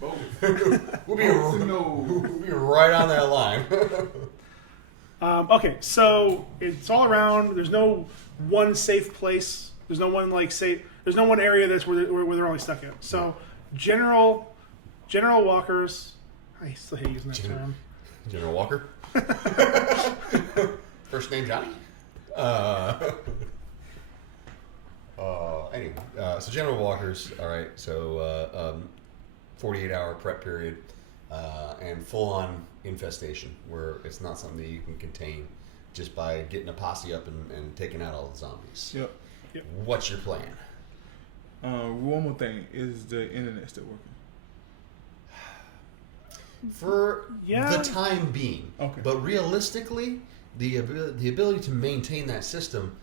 We'll be right on that line. Okay, so it's all around. There's no one safe place. There's no one like safe. There's no one area that's where they're only stuck in. So general walkers. I still hate using that term. General Walker. First name Johnny. Anyway, so general walkers. All right. So 48-hour prep period and full-on infestation, where it's not something that you can contain just by getting a posse up and taking out all the zombies. Yep. What's your plan? One more thing: is the internet still working? For the time being. Okay. But realistically, the ability to maintain that system,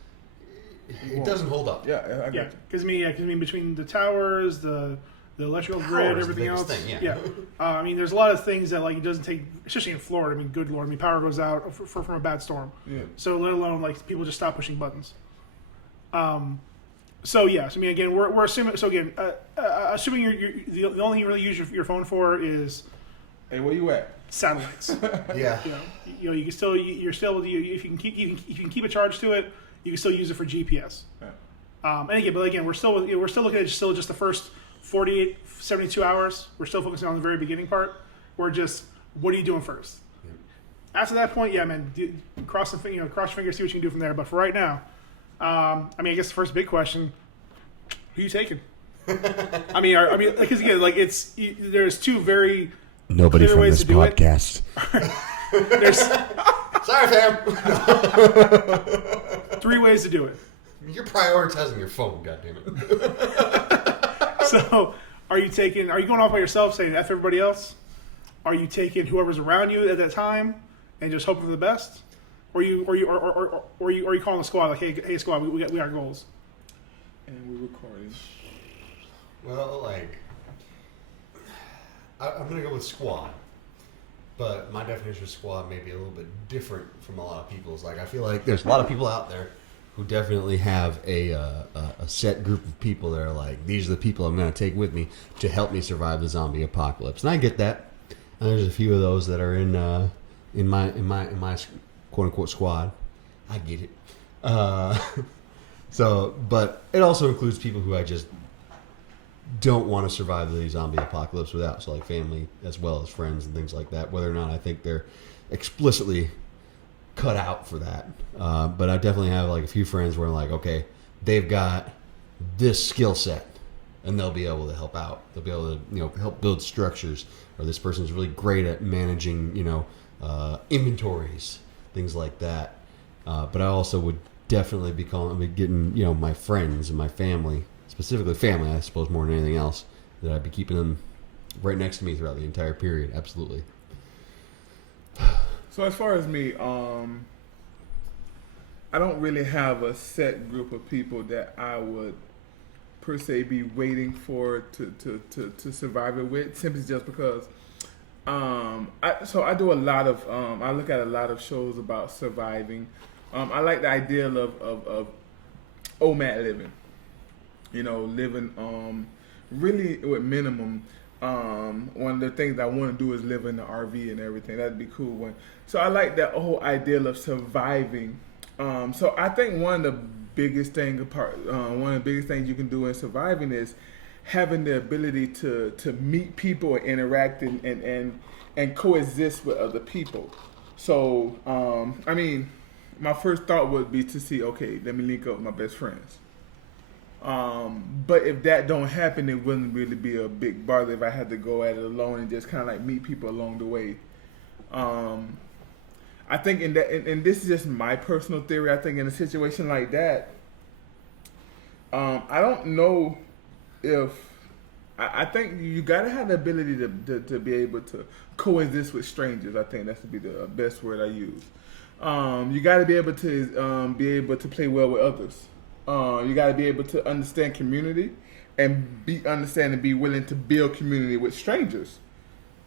it doesn't hold up. Yeah, I got you. Because between the towers, the electrical grid, Power's the everything biggest else. thing, yeah. I mean, there's a lot of things that like it doesn't take, especially in Florida. I mean, good lord, I mean, power goes out from a bad storm. Yeah. So let alone like people just stop pushing buttons. So yes, I mean again, we're assuming. So again, assuming you're the only thing you really use your phone for is Hey, where you at? satellites. Yeah. You know, you can still if you can keep a charge to it, you can still use it for GPS. Yeah. And again, we're still looking at just the first 48, 72 hours. We're still focusing on the very beginning part. We're just, what are you doing first? Yeah. After that point, yeah, man, cross your fingers, see what you can do from there. But for right now, I mean, I guess the first big question: who are you taking? I mean, because again, like there's two very Nobody clear from ways this to do it. podcast. There's Sorry, fam. 3 ways to do it. You're prioritizing your phone, goddammit. So, are you going off by yourself, saying F everybody else? Are you taking whoever's around you at that time and just hoping for the best? Or are you calling the squad like, hey squad, we got goals? And we're recording. Well, like, I'm going to go with squad. But my definition of squad may be a little bit different from a lot of people's. Like, I feel like there's a lot of people out there who definitely have a set group of people that are like, these are the people I'm going to take with me to help me survive the zombie apocalypse. And I get that. And there's a few of those that are in my quote unquote squad. I get it. So, but it also includes people who I just don't want to survive the zombie apocalypse without. So, like family as well as friends and things like that. Whether or not I think they're explicitly cut out for that. But I definitely have like a few friends where I'm like, okay, they've got this skill set and they'll be able to help out. They'll be able to, help build structures. Or this person's really great at managing, inventories, things like that. But I also would definitely be getting, my friends and my family, specifically family, I suppose, more than anything else, that I'd be keeping them right next to me throughout the entire period. Absolutely. So as far as me, I don't really have a set group of people that I would per se be waiting for to survive it with, simply just because I do a lot of I look at a lot of shows about surviving. I like the idea of OMAD living, living really with minimum. One of the things I want to do is live in the RV and everything. That'd be cool. So I like that whole idea of surviving. So I think one of the biggest things you can do in surviving is having the ability to meet people and interact and coexist with other people. So my first thought would be to see, okay, let me link up with my best friends. But if that don't happen, it wouldn't really be a big bother if I had to go at it alone and just kind of like meet people along the way. I think in that, and this is just my personal theory. I think in a situation like that, I don't know if I think you gotta have the ability to be able to coexist with strangers. I think that's to be the best word I use. You gotta be able to play well with others. You got to be able to understand community and be willing to build community with strangers,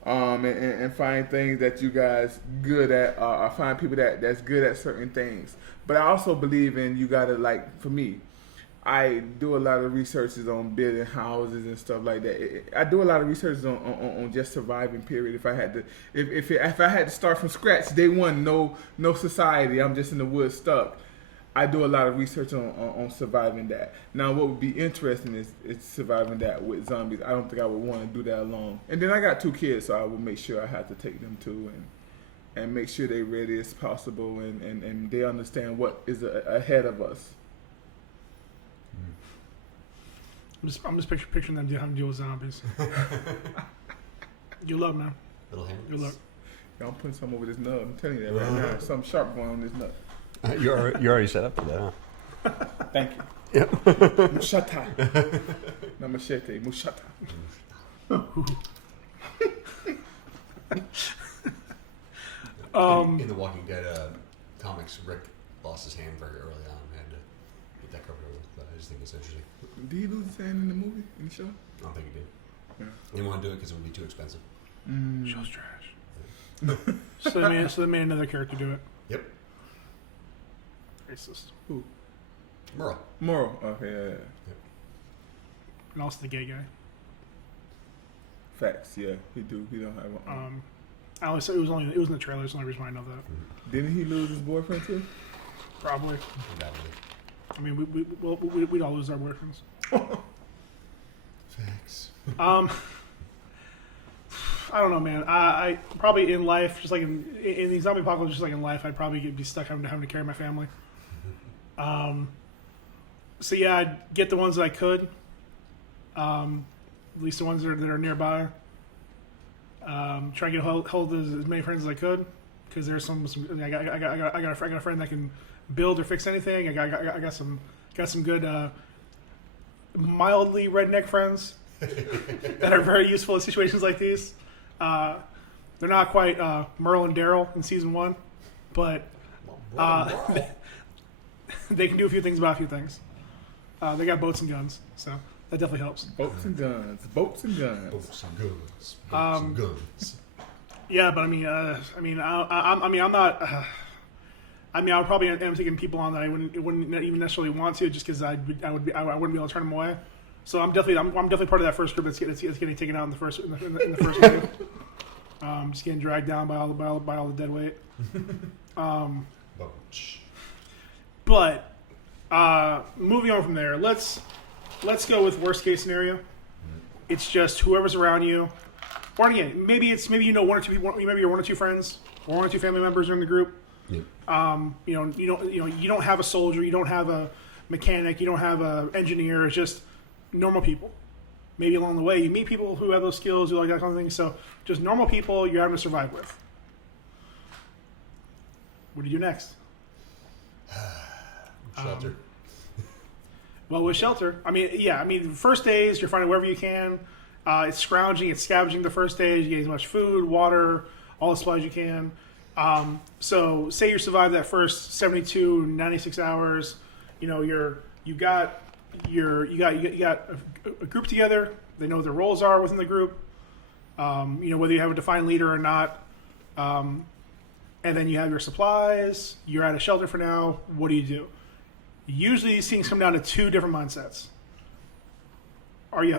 and find things that you guys good at, or find people that's good at certain things. But I also believe in you got to, like, for me, I do a lot of researches on building houses and stuff like that. I do a lot of research on just surviving. Period. If I had to, if I had to start from scratch, day one, no society, I'm just in the woods stuck. I do a lot of research on surviving that. Now, what would be interesting is surviving that with zombies. I don't think I would want to do that alone. And then I got 2 kids, so I would make sure I have to take them too, and make sure they're ready as possible, and they understand what is ahead of us. I'm just picturing them having to deal with zombies. Good luck, man. Little hands. Good luck. I'm putting some over this nut. I'm telling you that right now. Something sharp going on this nut. You're already set up for that, huh? Thank you. Yep. Mushata. Not machete. Mushata. In the Walking Dead comics, Rick lost his hand very early on and had to get that covered over. But I just think it's interesting. Did he lose his hand in the movie, in the show? I don't think he did. Yeah. He didn't want to do it because it would be too expensive. Show's trash. So they made another character do it. Yep. Racist. Who? Merle. Moral. Okay, yeah. Yep. And also the gay guy. Facts. Yeah, he do. He don't have one. I was, it was in the trailer. That's the only reason why I know that. Didn't he lose his boyfriend too? Probably. Undoubtedly. I mean, we'd all lose our boyfriends. Facts. I don't know, man. I probably in life, just like in the zombie apocalypse, just like in life, I'd probably be stuck having to carry my family. So yeah, I'd get the ones that I could. At least the ones that are nearby. Try and get hold of as many friends as I could, because there's some I got a friend that can build or fix anything. I got some good mildly redneck friends that are very useful in situations like these. They're not quite Merle and Daryl in season 1, but they can do a few things about a few things. They got boats and guns, so that definitely helps. Boats and guns. Boats and guns. Boats and guns. Boats and guns. Yeah, but I'm not. I would probably am taking people on that I wouldn't even necessarily want to, just because I wouldn't be able to turn them away. So I'm definitely part of that first group that's getting taken out in the first wave. Just getting dragged down by all the dead weight. But moving on from there, let's go with worst case scenario. It's just whoever's around you, or again, maybe you know one or two people, maybe you're 1 or 2 friends or 1 or 2 family members are in the group. Yep. You don't have a soldier, you don't have a mechanic, you don't have an engineer. It's just normal people. Maybe along the way you meet people who have those skills, you like that kind of thing. So just normal people you're having to survive with. What do you do next? Shelter. Well, with shelter, first days you're finding wherever you can. It's scrounging, it's scavenging the first days. You get as much food, water, all the supplies you can. So say you survive that first 72, 96 hours. You got a group together. They know what their roles are within the group. Whether you have a defined leader or not. And then you have your supplies. You're at a shelter for now. What do you do? Usually these things come down to 2 different mindsets. Are you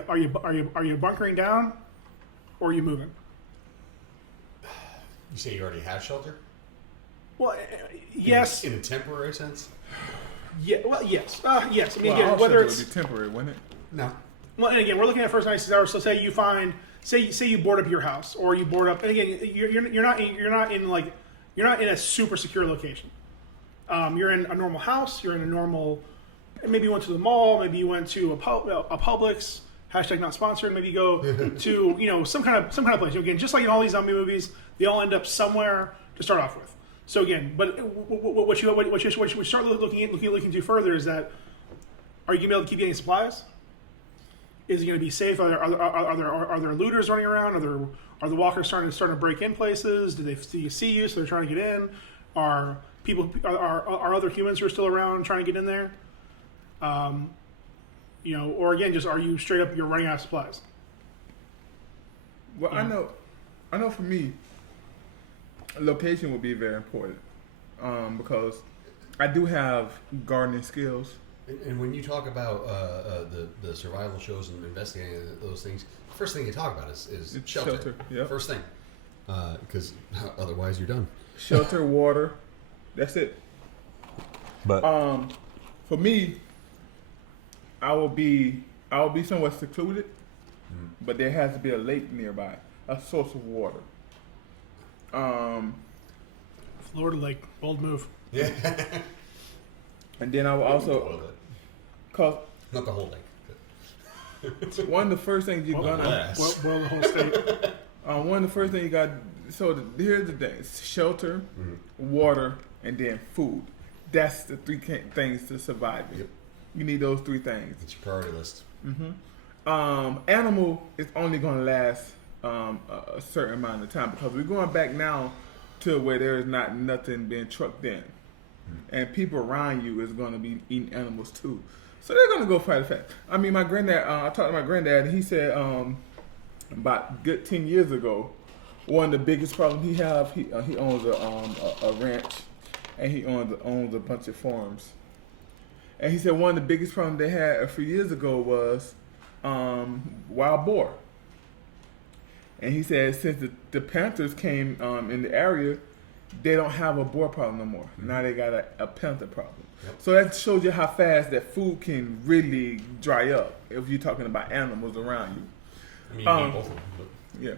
bunkering down, or are you moving? You say you already have shelter? Well, yes. In a temporary sense? Yeah. Well, yes. Yes. I mean, Well, again, whether it's would be temporary, wouldn't it? No. well, and again, we're looking at first 96 hours. So say you board up your house, or you board up, and again, you're not in a super secure location. You're in a normal house. You're in a normal maybe you went to the mall, maybe you went to a Publix, hashtag not sponsored, maybe you go to, some kind of place. Again, just like in all these zombie movies, they all end up somewhere to start off with. So again, but what you start looking into further is that, are you going to be able to keep getting supplies? Is it going to be safe? Are there looters running around? Are the walkers starting to break in places? Do they see you, so they're trying to get in? Are other humans who are still around trying to get in there? Or again, just are you straight up you're running out of supplies? Well, I know for me, location would be very important because I do have gardening skills. And when you talk about the survival shows and investigating those things, the first thing you talk about is shelter. Yep. First thing, because otherwise you're done. Shelter, water, that's it. But for me, I will be somewhat secluded, but there has to be a lake nearby, a source of water. Florida Lake, bold move. Yeah. And then I will also, cause not the whole lake. one of the first things you're gonna boil the whole state. one of the first things you got. So here's the thing: shelter, water, and then food. That's the three things to survive. Yep. You need those three things. It's your priority list. Animal is only going to last a certain amount of time because we're going back now to where there is not nothing being trucked in, and people around you is going to be eating animals too. So they're going to go fight a fact. I mean, my granddad. I talked to my granddad, and he said about good 10 years ago, one of the biggest problems he have he owns a ranch, and he owns a bunch of farms. And he said one of the biggest problems they had a few years ago was wild boar. And he said since the panthers came in the area, they don't have a boar problem no more. Now they got a panther problem. Yep. So that shows you how fast that food can really dry up if you're talking about animals around you. I mean, you need both of them. But. Yeah.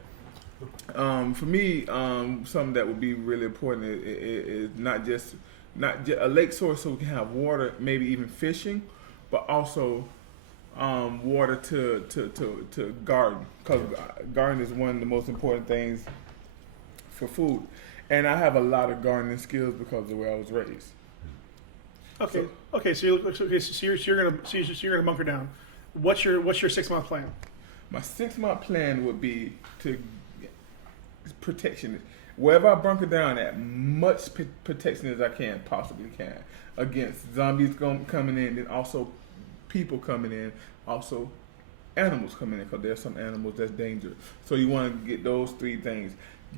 For me, something that would be really important is not just a lake source so we can have water, maybe even fishing, but also water to garden, because garden is one of the most important things for food. And I have a lot of gardening skills because of the way I was raised. So you're gonna bunker down. What's your 6-month plan? My 6-month plan would be to protection. Wherever I bunker down at, much protection as I possibly can against zombies coming in, and also people coming in, also animals coming in, because there's some animals that's dangerous. So you want to get those three things.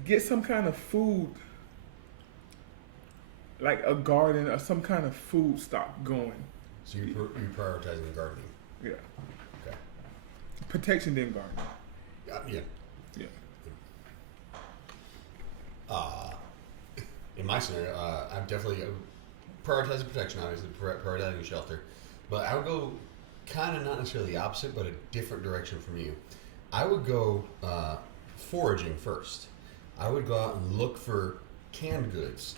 Get some kind of food, like a garden or some kind of food stock going. So you're prioritizing gardening. Yeah. Okay. Protection then gardening. Yeah. Yeah. In my scenario, I'm definitely prioritizing protection, obviously, prioritizing shelter. But I would go kind of not necessarily the opposite, but a different direction from you. I would go foraging first. I would go out and look for canned goods,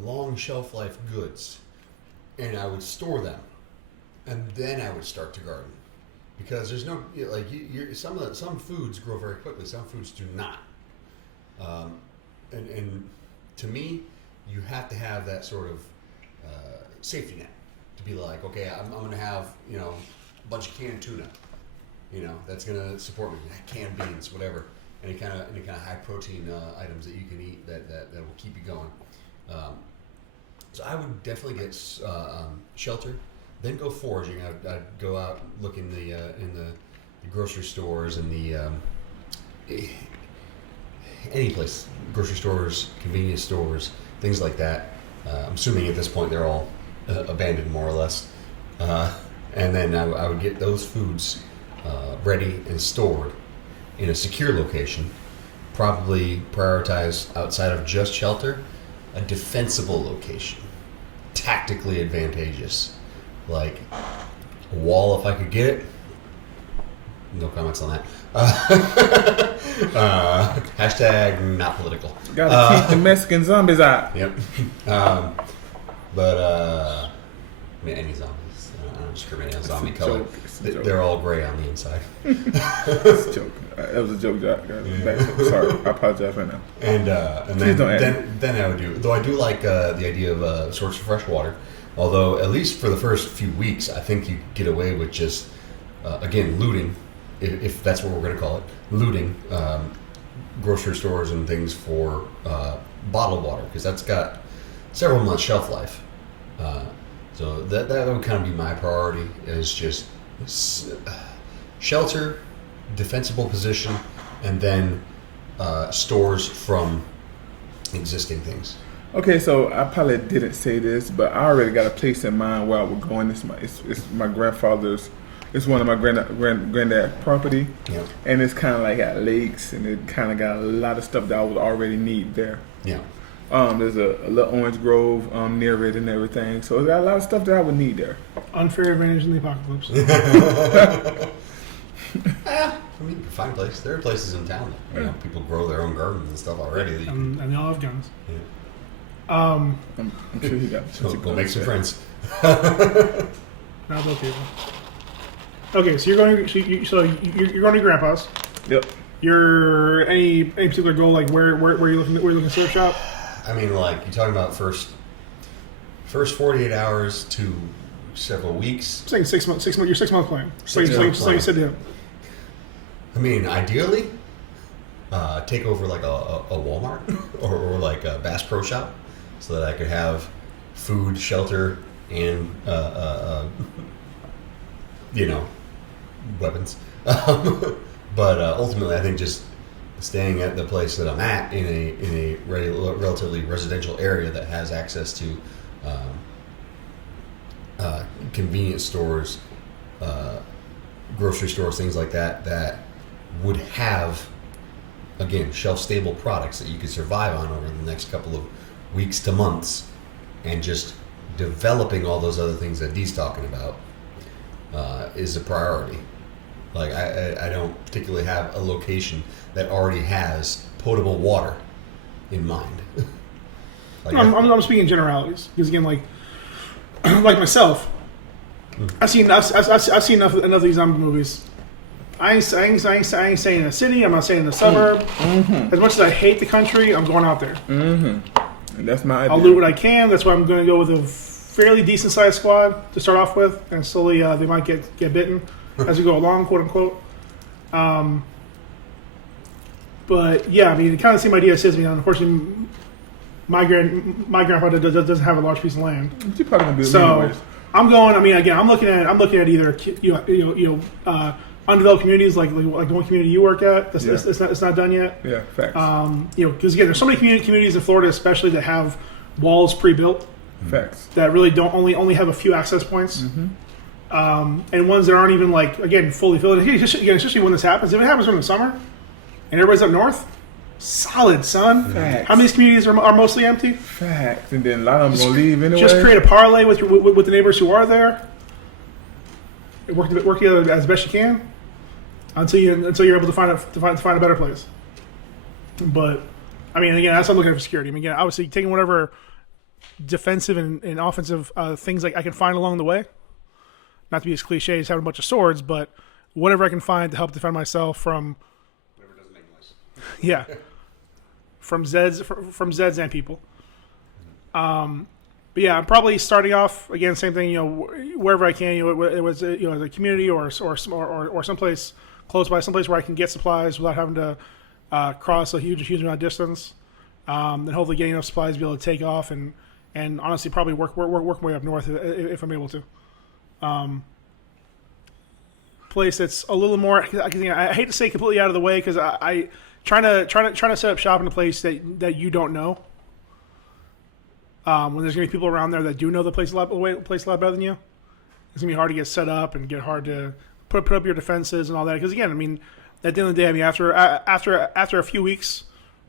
long shelf life goods, and I would store them. And then I would start to garden. Because there's no, some foods grow very quickly, some foods do not. And to me, you have to have that sort of safety net to be like, okay, I'm going to have a bunch of canned tuna, that's going to support me. Canned beans, whatever, any kind of high protein items that you can eat that will keep you going. So I would definitely get shelter, then go foraging. I'd go out look in the grocery stores and the any place, grocery stores, convenience stores, things like that. I'm assuming at this point they're all abandoned more or less. And then I would get those foods ready and stored in a secure location. Probably prioritize outside of just shelter, a defensible location, tactically advantageous, like a wall if I could get it. No comments on that. Hashtag not political. Gotta keep the Mexican zombies out. Yep. But I mean, any zombies. I don't discriminate on zombie It's a color. joke. It's a joke. They're all gray on the inside. It's a joke. That was a joke, Jack. Sorry, I apologize right now. And Please don't then I would do. Though I do like the idea of a source of fresh water. Although at least for the first few weeks, I think you get away with just again looting, if that's what we're going to call it, looting grocery stores and things for bottled water, because that's got several months shelf life. So that would kind of be my priority, is just shelter, defensible position, and then stores from existing things. Okay, so I probably didn't say this, but I already got a place in mind where I would go, and it's my grandfather's. It's one of my granddad's property, Yeah. and it's kind of like got lakes, and it kind of got a lot of stuff that I would already need there. Yeah. There's a little orange grove near it and everything, so it's got a lot of stuff that I would need there. Unfair advantage in the apocalypse. I mean, you can find a place. There are places in town that people grow their own gardens and stuff already. That you can, And they all have guns. yeah. I'm sure he got. So go make some friends. Not those people. Okay, so you're going. You're going to your grandpa's. Yep. Your any particular goal? Like where you looking? Where you looking to set up shop? I mean, like you're talking about first 48 hours to several weeks. I'm saying 6 months. 6 months. Your 6 month plan. So Six-month you plan. said to him. I mean, ideally, take over like a Walmart or like a Bass Pro Shop, so that I could have food, shelter, and weapons. But ultimately, I think just staying at the place that I'm at in a relatively residential area that has access to convenience stores, grocery stores, things like that would have, again, shelf-stable products that you could survive on over the next couple of weeks to months, and just developing all those other things that Dee's talking about is a priority. Like, I don't particularly have a location that already has potable water in mind. Like, I'm speaking in generalities because again, like myself, I've seen enough of these zombie movies. I ain't saying in a city. I'm not saying in a suburb. Mm-hmm. As much as I hate the country, I'm going out there. Mm-hmm. And that's my idea. I'll do what I can. That's why I'm going to go with a fairly decent sized squad to start off with, and slowly they might get bitten as we go along, quote unquote. But yeah, I mean, the kind of same idea says, unfortunately, my grandpa doesn't have a large piece of land. You're probably gonna be So anyways. I'm going. I mean, again, I'm looking at either undeveloped communities like the one community you work at. It's not done yet. Yeah, facts. Because again, there's so many communities in Florida, especially that have walls pre-built Facts. that really don't only have a few access points, and ones that aren't even like again fully filled. Again, especially when this happens. If it happens during the summer and everybody's up north, solid, son. Facts. How many of these communities are mostly empty? Facts. And then a lot of them gonna leave anyway. Just create a parlay with the neighbors who are there. Work together as best you can until you're able to find a better place. But I mean, again, that's what I'm looking at for security. I mean, again, obviously taking whatever defensive and offensive things like I can find along the way. Not to be as cliche as having a bunch of swords, but whatever I can find to help defend myself from. whatever doesn't make noise. Yeah, from Zeds and people. But yeah, I'm probably starting off again. Same thing, wherever I can. It was a community or someplace close by, someplace where I can get supplies without having to cross a huge amount of distance. Then hopefully getting enough supplies to be able to take off and honestly probably work my way up north if I'm able to. Place that's a little more. I hate to say completely out of the way because I trying to set up shop in a place that you don't know. When there's gonna be people around there that do know the place a lot better than you, it's gonna be hard to get set up and get hard to put up your defenses and all that. Because again, I mean, at the end of the day, I mean, after a few weeks,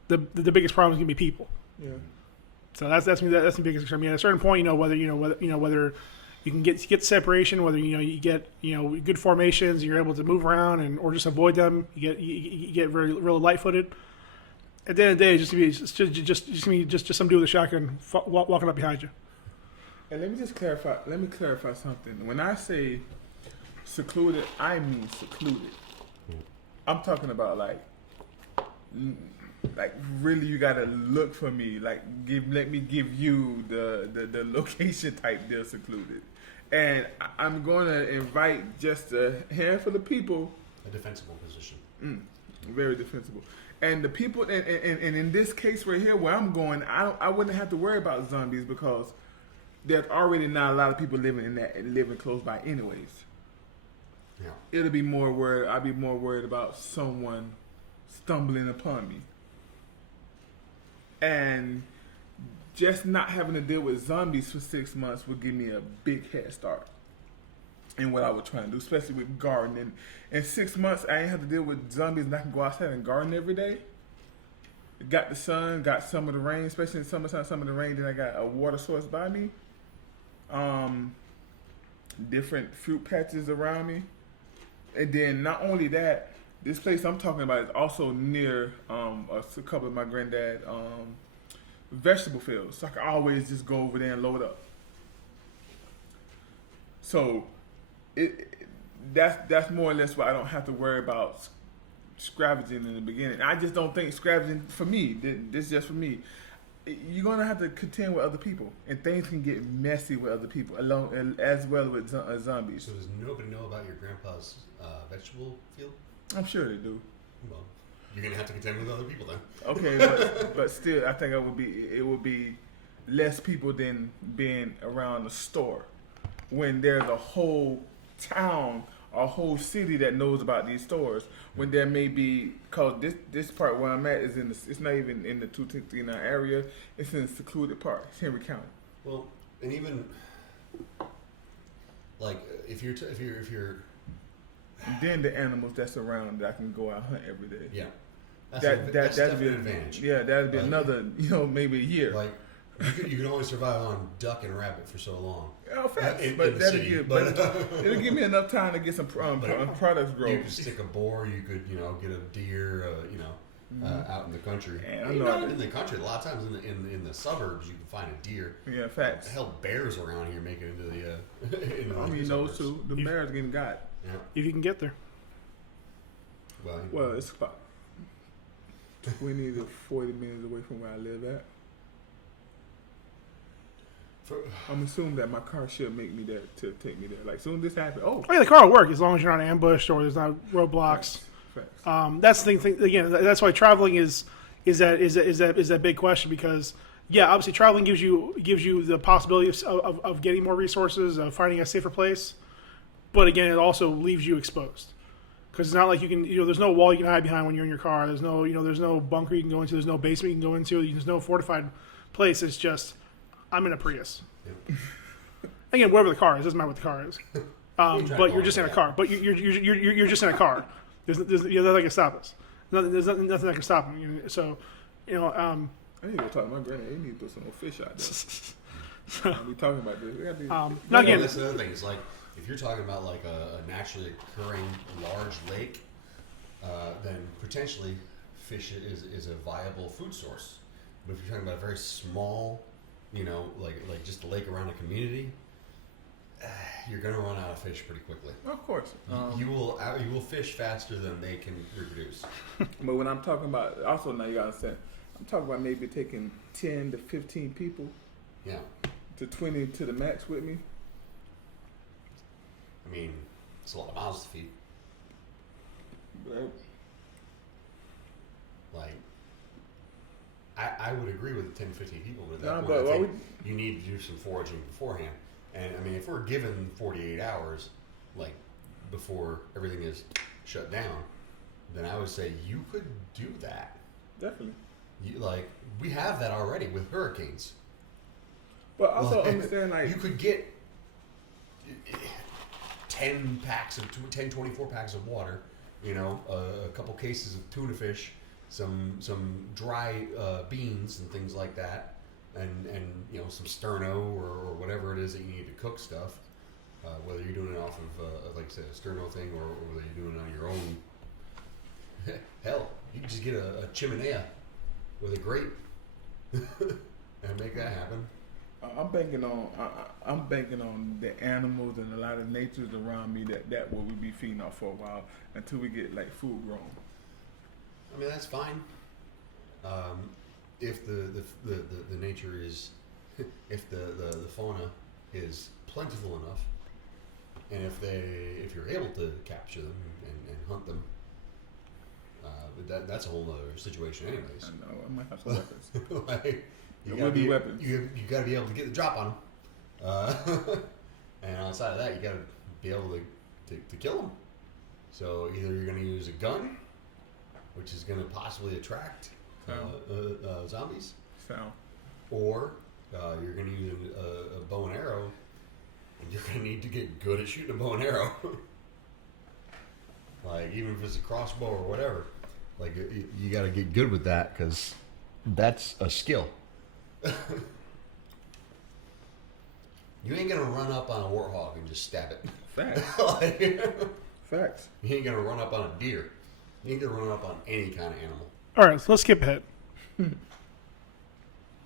the biggest problem is gonna be people. Yeah. So that's the biggest concern. I mean, at a certain point, whether you can get separation, whether you get good formations, and you're able to move around or just avoid them. You get really light-footed. At the end of the day, it's just some dude with a shotgun walking up behind you. And let me just clarify. Let me clarify something. When I say secluded, I mean secluded. I'm talking about like really, you gotta look for me. Like, let me give you the location type deal, secluded. And I'm gonna invite just a handful of people. A defensible position. Very defensible. And the people, and in this case right here, where I'm going, I wouldn't have to worry about zombies because there's already not a lot of people living close by, anyways. Yeah. It'll be more worried. I'll be more worried about someone stumbling upon me, and just not having to deal with zombies for 6 months would give me a big head start in what I was trying to do, especially with gardening. In 6 months, I ain't have to deal with zombies, and I can go outside and garden every day. Got the sun, got some of the rain, especially in summertime, some of the rain. Then I got a water source by me. Different fruit patches around me. And then not only that, this place I'm talking about is also near a couple of my granddad vegetable fields. So I can always just go over there and load up. So that's more or less why I don't have to worry about scavenging in the beginning. I just don't think scavenging, for me, this is just for me, you're going to have to contend with other people. And things can get messy with other people, as well with zombies. So does nobody know about your grandpa's vegetable field? I'm sure they do. Well, you're going to have to contend with other people then. Okay, but still, I think it would be less people than being around the store when there's a whole town, a whole city that knows about these stores. When there may be, cause this part where I'm at is it's not even in the 239 area. It's in a secluded part, it's Henry County. Well, and even like if you're then the animals that's around that I can go out hunt every day. Yeah, That's definitely be an advantage. Yeah, that'd be Like, another, maybe a year. Like you can only survive on duck and rabbit for so long. Oh, facts. In But the city, but it'll give me enough time to get some products grown. You could stick a boar. You could get a deer. Out in the country. And Not in the country. A lot of times in the suburbs you can find a deer. Yeah, facts. Hell, bears around here make it into the. Into the those suburbs. two. The bears getting got. Yeah. If you can get there. Well, It's about 20 to 40 minutes away from where I live at. I'm assuming that my car should make me there to take me there. Like, soon as this happens, Oh yeah, the car will work as long as you're not ambushed or there's not roadblocks. Facts. That's the thing. Again, that's why traveling is that big question, because yeah, obviously traveling gives you the possibility of getting more resources, of finding a safer place, but again, it also leaves you exposed, because it's not like you can there's no wall you can hide behind when you're in your car. There's no bunker you can go into. There's no basement you can go into. There's no fortified place. It's just I'm in a Prius. Yep. Again, wherever the car is, doesn't matter what the car is. But you're just in a car. But you're just in a car. There's nothing that can stop us. There's nothing that can stop them. So, I need to go talk to my granddad. He need to put some more fish out there. I'll be talking about this. Now again, that's the other thing. It's like if you're talking about like a naturally occurring large lake, then potentially fish is a viable food source. But if you're talking about a very small, like just a lake around a community, you're going to run out of fish pretty quickly. Of course. You will fish faster than they can reproduce. But when I'm talking about, also now you got to understand, I'm talking about maybe taking 10 to 15 people. Yeah. To 20 to the max with me. I mean, it's a lot of mouths to feed. Right. Like, I would agree with the 10 to 15 people, but at that point, I think you need to do some foraging beforehand. And I mean, if we're given 48 hours, like before everything is shut down, then I would say you could do that. Definitely. We have that already with hurricanes. But also understand, like, you could get 10 24 packs of water, a couple cases of tuna fish, some dry beans and things like that. And some sterno or whatever it is that you need to cook stuff, whether you're doing it off of like I said, a sterno thing or whether you're doing it on your own. Hell, you can just get a chimenea with a grate and make that happen. I'm banking on the animals and a lot of natures around me that will we be feeding off for a while until we get like full grown. I mean, that's fine. If the nature is, if the fauna is plentiful enough, and if you're able to capture them and hunt them, that's a whole other situation, anyways. I know, I might have some weapons. Like, There will be weapons. You got to be able to get the drop on them, and outside of that, you got to be able to kill them. So either you're going to use a gun, which is going to possibly attract zombies, or you're going to use a bow and arrow, and you're going to need to get good at shooting a bow and arrow. Like, even if it's a crossbow or whatever, like you got to get good with that, because that's a skill. You ain't gonna run up on a warthog and just stab it. Facts. Facts. You ain't gonna run up on a deer. You ain't gonna run up on any kind of animal. All right, so let's skip ahead.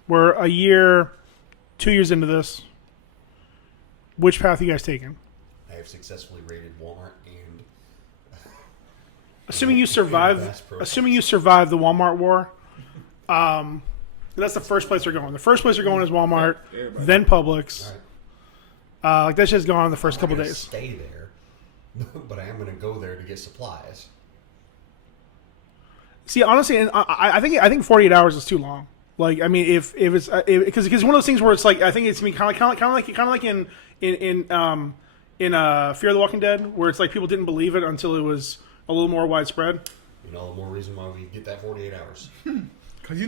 We're 2 years into this. Which path are you guys taking? I have successfully raided Walmart and Assuming you survive the Walmart war, that's the first place they're going. The first place they're going is Walmart, then Publix. Right. Like that shit's gone in the first couple days. Stay there, but I am going to go there to get supplies. See, honestly, and I think 48 hours is too long. Like, I mean, if it's because it's one of those things where it's like I think it's kind of like in Fear the Walking Dead, where it's like people didn't believe it until it was a little more widespread. All the more reason why we get that 48 hours. Because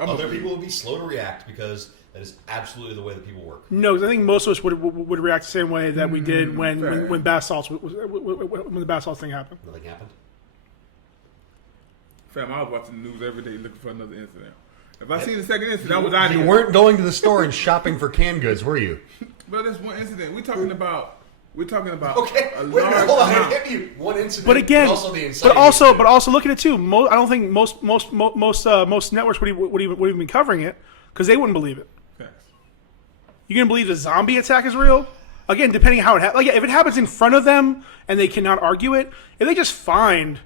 other people will be slow to react, because that is absolutely the way that people work. No, because I think most of us would react the same way that we did when bath salts when the bath salts thing happened. Nothing happened. Fam, I was watching the news every day looking for another incident. If I seen the second incident, I was out of here. You weren't going to the store and shopping for canned goods, were you? Well, that's one incident. We're talking about okay. A large hold on. amount. I give you one incident, but again, but also look at it too. I don't think most networks would even be covering it, because they wouldn't believe it. Yes. You gonna believe the zombie attack is real? Again, depending on how it happens. Like, if it happens in front of them and they cannot argue it, if they just find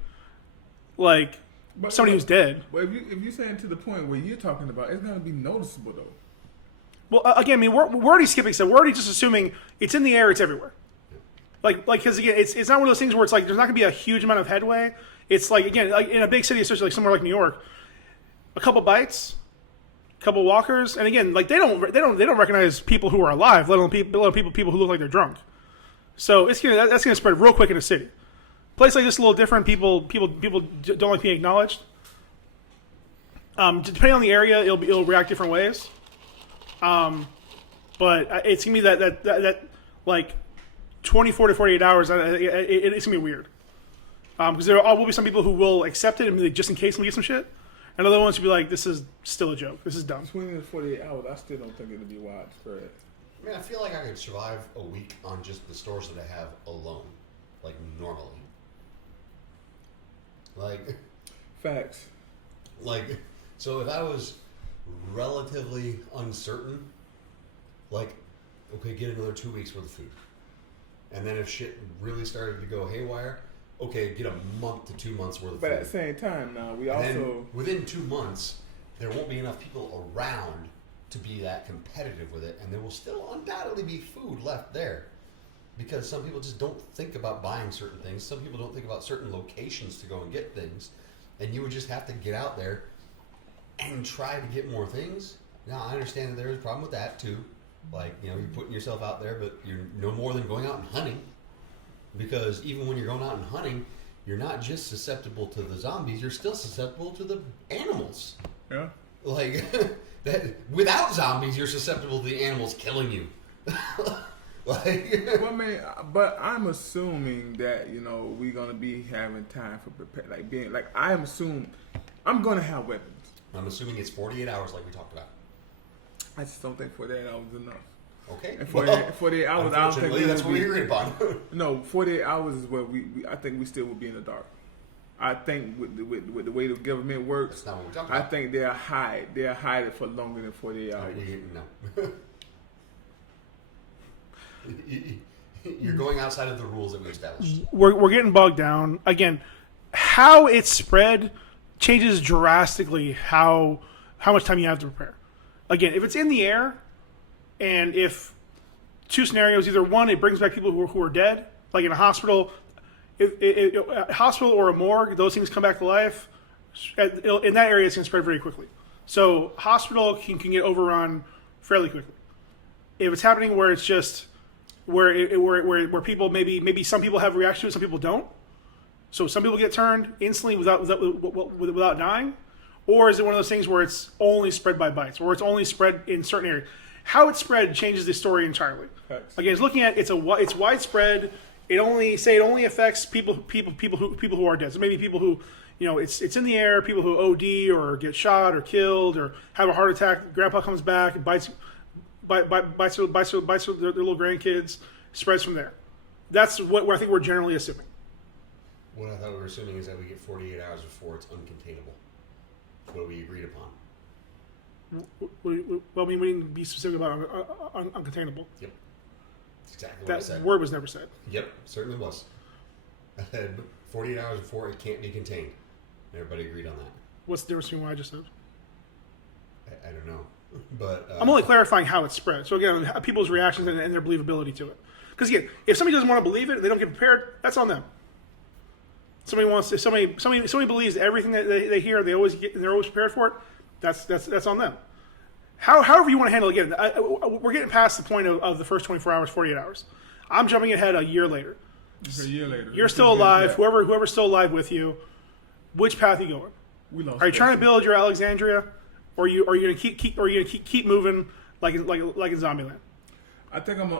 somebody who's dead. But if you're saying to the point where you're talking about, it's gonna be noticeable though. Well, again, I mean, we're already skipping stuff. We're already just assuming it's in the air, it's everywhere. Because again, it's not one of those things where it's like there's not gonna be a huge amount of headway. It's like, again, like in a big city, especially like somewhere like New York, a couple bites, a couple walkers, and again, like they don't recognize people who are alive, let alone people who look like they're drunk. So that's gonna spread real quick in a city. Place like this is a little different. People don't like being acknowledged. Depending on the area, it'll react different ways. But it's gonna be that like 24 to 48 hours. It's gonna be weird. Because there will be some people who will accept it and be like, just in case we get some shit, and other ones will be like, this is still a joke. This is dumb. 20 to 48 hours. I still don't think it'll be widespread. I mean, I feel like I could survive a week on just the stores that I have alone, like normally. Like, facts. Like, so if I was relatively uncertain, like, okay, get another 2 weeks worth of food. And then if shit really started to go haywire, okay, get a month to 2 months worth of food. But at the same time, now, then within 2 months, there won't be enough people around to be that competitive with it, and there will still undoubtedly be food left there. Because some people just don't think about buying certain things. Some people don't think about certain locations to go and get things. And you would just have to get out there and try to get more things. Now, I understand that there is a problem with that, too. Like, you're putting yourself out there, but you're no more than going out and hunting. Because even when you're going out and hunting, you're not just susceptible to the zombies, you're still susceptible to the animals. Yeah. Like, that without zombies, you're susceptible to the animals killing you. Well, I mean, but I'm assuming that we're gonna be having time for prepare. I'm assuming I'm gonna have weapons. I'm assuming it's 48 hours, like we talked about. I just don't think 48 hours is enough. Okay. And 48 hours, I don't think that's what we agreed upon. No, 48 hours is what I think we still will be in the dark. I think with the way the government works, that's not what we're talking about. I think they'll hide it for longer than 48 hours. No. You're going outside of the rules that we established. We're getting bogged down again. How it's spread changes drastically how much time you have to prepare. Again, if it's in the air, and if two scenarios, either one, it brings back people who are dead, like in a hospital, a hospital or a morgue, those things come back to life. In that area, it's going to spread very quickly. So hospital can get overrun fairly quickly. If it's happening where it's just where people maybe some people have a reaction to it, some people don't. So some people get turned instantly without dying, or is it one of those things where it's only spread by bites, or it's only spread in certain areas? How it's spread changes the story entirely. Thanks. Again, it's looking at it's widespread. It only affects people who are dead. So maybe people who, it's in the air. People who OD or get shot or killed or have a heart attack. Grandpa comes back and bites their little grandkids. Spreads from there. That's what I think we're generally assuming. What I thought we were assuming is that we get 48 hours before it's uncontainable. That's what we agreed upon. Well, we didn't be specific about uncontainable. Yep. That's exactly what I That said. word was never said. Yep, certainly was. I said 48 hours before it can't be contained. Everybody agreed on that. What's the difference between what I just said? I don't know. But I'm only clarifying how it's spread. So again, people's reactions and their believability to it. Because again, if somebody doesn't want to believe it, they don't get prepared. That's on them. If somebody believes everything that they hear, they're always prepared for it. That's on them. However you want to handle it. Again, we're getting past the point of the first 24 hours, 48 hours. I'm jumping ahead a year later. It's a year later. You're still alive. Whoever's still alive with you, which path are you going? We lost. Are you trying to build your Alexandria, or are you going to keep moving like in Zombieland? I think I'm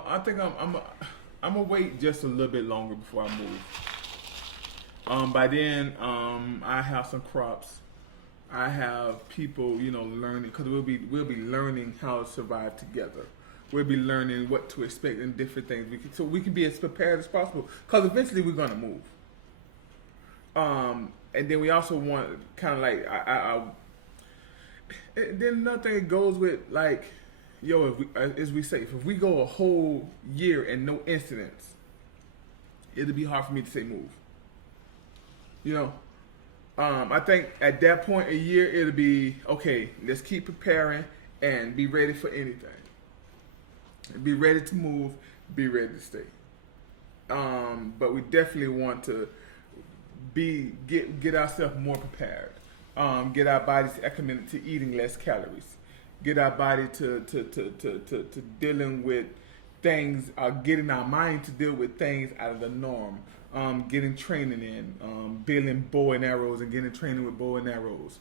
gonna wait just a little bit longer before I move. By then, I have some crops. I have people, learning, because we'll be learning how to survive together. We'll be learning what to expect and different things. So we can be as prepared as possible, because eventually we're gonna move. And then we also want kind of like and then another thing that goes with like, as we say, if we go a whole year and no incidents, it'll be hard for me to say move. I think at that point, a year, it'll be, okay, let's keep preparing and be ready for anything. Be ready to move, be ready to stay. But we definitely want to get ourselves more prepared. Get our bodies acclimated to eating less calories. Get our body to dealing with things, getting our mind to deal with things out of the norm. Getting training in, building bow and arrows and getting training with bow and arrows,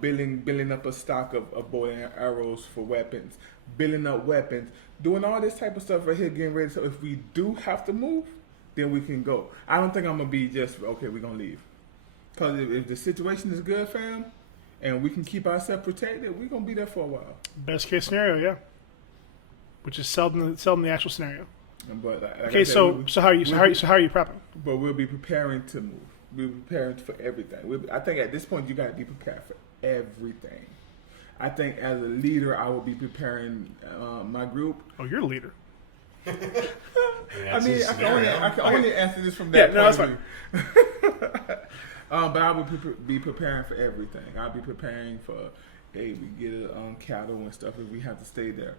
building up a stock of bow and arrows for weapons, building up weapons, doing all this type of stuff right here, getting ready. So if we do have to move, then we can go. I don't think I'm gonna be just okay. We're gonna leave, because if the situation is good, fam, and we can keep ourselves protected, we're gonna be there for a while. Best case scenario, yeah. Which is seldom the actual scenario. But like okay, I said, so how are you prepping? But we'll be preparing to move. We'll be preparing for everything. I think at this point you got to be prepared for everything. I think as a leader, I will be preparing my group. Oh, you're a leader. I mean, I can only answer this from that point of view. But I will be preparing for everything. I'll be preparing for, we get cattle and stuff if we have to stay there.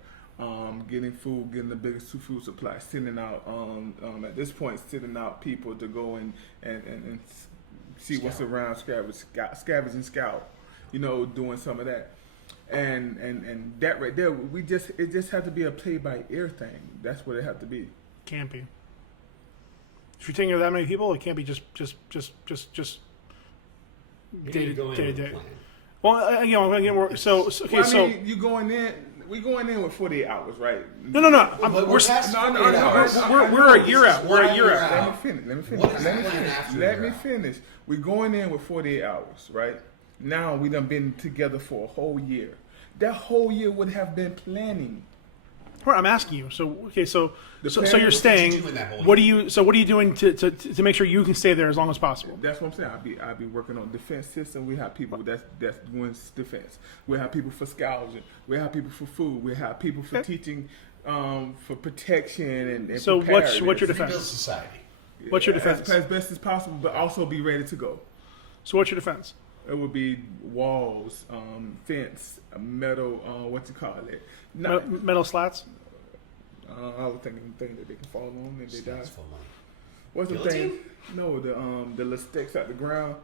Getting food, getting the biggest food supply, sending out at this point, sending out people to go and see what's around, scavenge and scout, doing some of that, and that right there, it just had to be a play by ear thing. That's what it had to be. Can't be. If you're taking care of that many people, it can't be just day to day. Well, you going in. We going in with 48 hours, right? No. We're a year out. We're a year out. Let me finish. We're going in with 48 hours, right? Now we done been together for a whole year. That whole year would have been planning. I'm asking you. So you're staying. What are you doing to make sure you can stay there as long as possible? That's what I'm saying. I'll be working on defense system. We have people that's doing defense. We have people for scavenging. We have people for food. We have people for teaching for protection and So what's your Rebuild defense? society. What's your defense? As best as possible, but also be ready to go. So what's your defense? It would be walls, fence, metal. What you call it? Metal slats. I was thinking thing that they can fall on and they die. That's for money. What's the Guillotine? thing? No, the little sticks out the ground.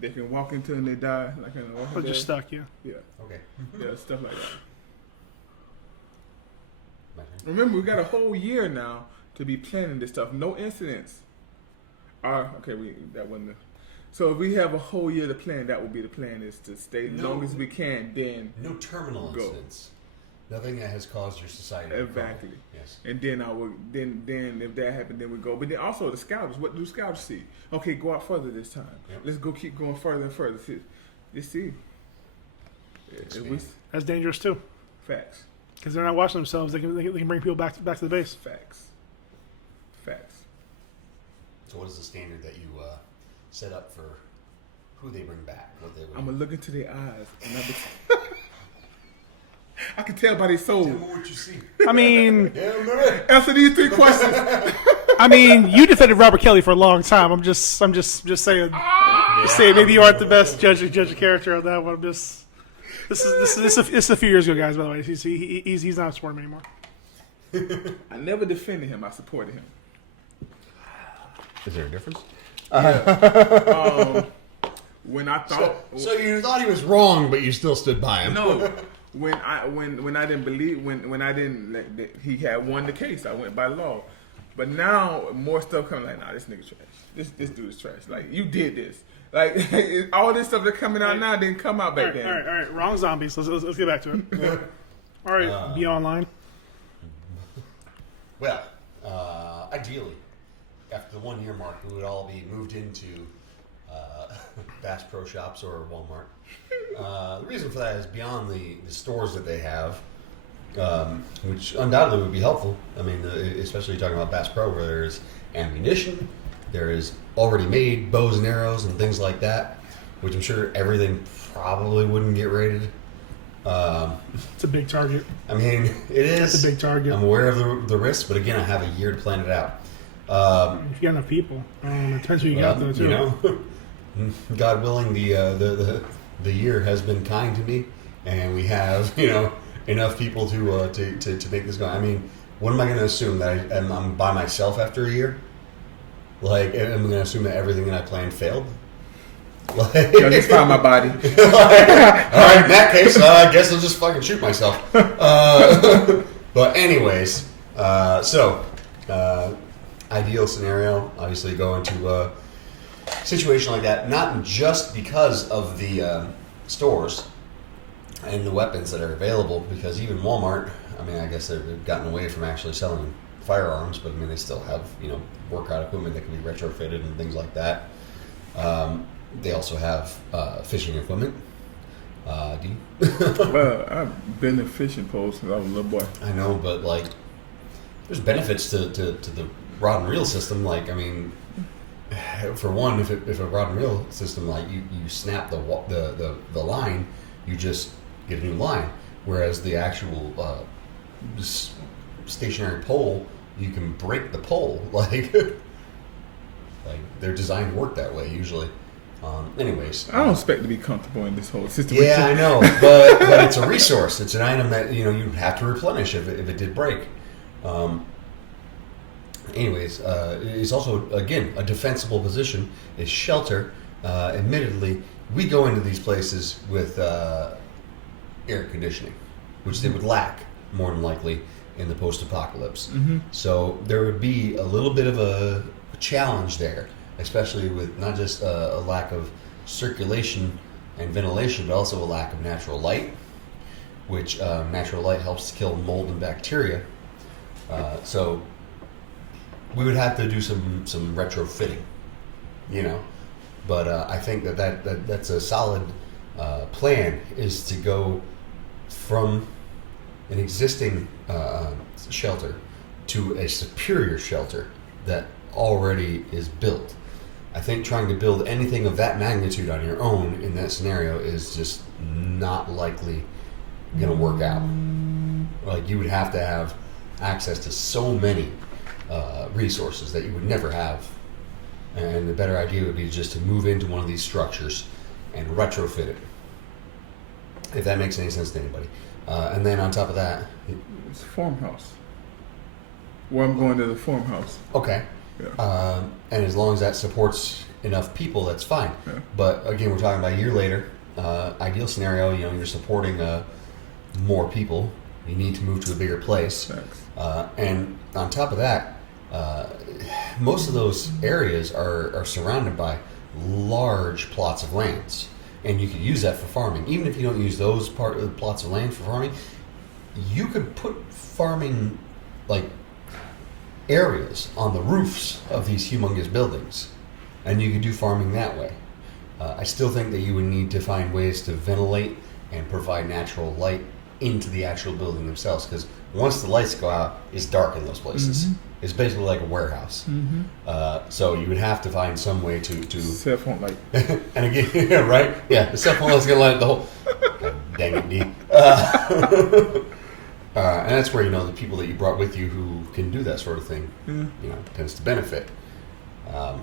They can walk into and they die like in a Walking Or just Dead. stuck, yeah. Yeah, Okay. yeah, stuff like that. My turn. Remember, we got a whole year now to be planning this stuff. No incidents. Okay, that wasn't. So if we have a whole year to plan, that will be the plan: is to stay as long as we can. Then No terminal Go. incidents. Nothing that has caused your society to exactly. crumble. Yes. And then I would then if that happened, then we go. But then also the scouts. What do scouts see? Okay, go out further this time. Yep. Let's go keep going further and further. See. If we, That's dangerous too, facts. because they're not watching themselves. They can bring people back to the base. Facts. So what is the standard that you set up for who they bring back? What they would I'm gonna look into their eyes. And I can tell by their soul. Tell me what you see. I mean, Answer these 3 questions. you defended Robert Kelly for a long time. I'm just saying. Just saying, maybe you aren't the best judge of character on that one. This is a few years ago, guys. By the way, he's not supporting me anymore. I never defended him. I supported him. Is there a difference? When I thought, So you thought he was wrong, but you still stood by him. no, when I didn't believe when I didn't that he had won the case, I went by law. But now more stuff coming like, nah, this nigga trash. This dude is trash. Like you did this. Like all this stuff that's coming out now didn't come out back then. All right. Wrong zombies. Let's get back to it. All right, be online. Well, ideally, after the 1 year mark, we would all be moved into Bass Pro Shops or Walmart. The reason for that is beyond the stores that they have, which undoubtedly would be helpful. I mean, especially talking about Bass Pro, where there's ammunition, there is already made bows and arrows and things like that, which I'm sure everything probably wouldn't get rated. It's a big target. I mean, it is. It's a big target. I'm aware of the risks, but again, I have a year to plan it out. If you got enough people, it depends who you got though too. You know, God willing, the year has been kind to me, and we have enough people to make this go. I mean, what am I going to assume that I'm by myself after a year? Like, I'm going to assume that everything that I planned failed. Like, Yo, just find my body. all right, in that case, I guess I'll just fucking shoot myself. But anyways, ideal scenario, obviously go into a situation like that, not just because of the stores and the weapons that are available, because even Walmart, I mean, I guess they've gotten away from actually selling firearms, but I mean, they still have, workout equipment that can be retrofitted and things like that. They also have fishing equipment. Do you? Well, I've been in fishing poles since I was a little boy. I know, but like, there's benefits to the rod and reel system. Like, I mean, for one, if a rod and reel system, like you snap the line, you just get a new line. Whereas the actual stationary pole, you can break the pole. Like they're designed to work that way usually. Anyways, I don't expect to be comfortable in this whole situation. yeah, I know, but it's a resource. It's an item that you have to replenish if it did break. Anyways, it's also again a defensible position. It's shelter. Admittedly, we go into these places with air conditioning, which they would lack more than likely in the post-apocalypse. Mm-hmm. So there would be a little bit of a challenge there, especially with not just a lack of circulation and ventilation, but also a lack of natural light, which natural light helps to kill mold and bacteria. So we would have to do some retrofitting, But I think that's a solid plan, is to go from an existing shelter to a superior shelter that already is built. I think trying to build anything of that magnitude on your own in that scenario is just not likely going to work out. Like, you would have to have access to so many resources that you would never have. And the better idea would be just to move into one of these structures and retrofit it, if that makes any sense to anybody. And then on top of that, it's a farmhouse. Where I'm going to the farmhouse. Okay. Yeah. And as long as that supports enough people, that's fine. Yeah. But again, we're talking about a year later. Ideal scenario, you're supporting more people. You need to move to a bigger place. And on top of that, most of those areas are surrounded by large plots of lands. And you could use that for farming. Even if you don't use those plots of land for farming, you could put farming areas on the roofs of these humongous buildings, and you could do farming that way. I still think that you would need to find ways to ventilate and provide natural light into the actual building themselves, because once the lights go out, it's dark in those places. Mm-hmm. It's basically like a warehouse. Mm-hmm. So you would have to find some way to cell phone light. And again, right? Yeah, the cell phone light's gonna light up the whole. God dang it, D. And that's where the people that you brought with you who can do that sort of thing, tends to benefit. That's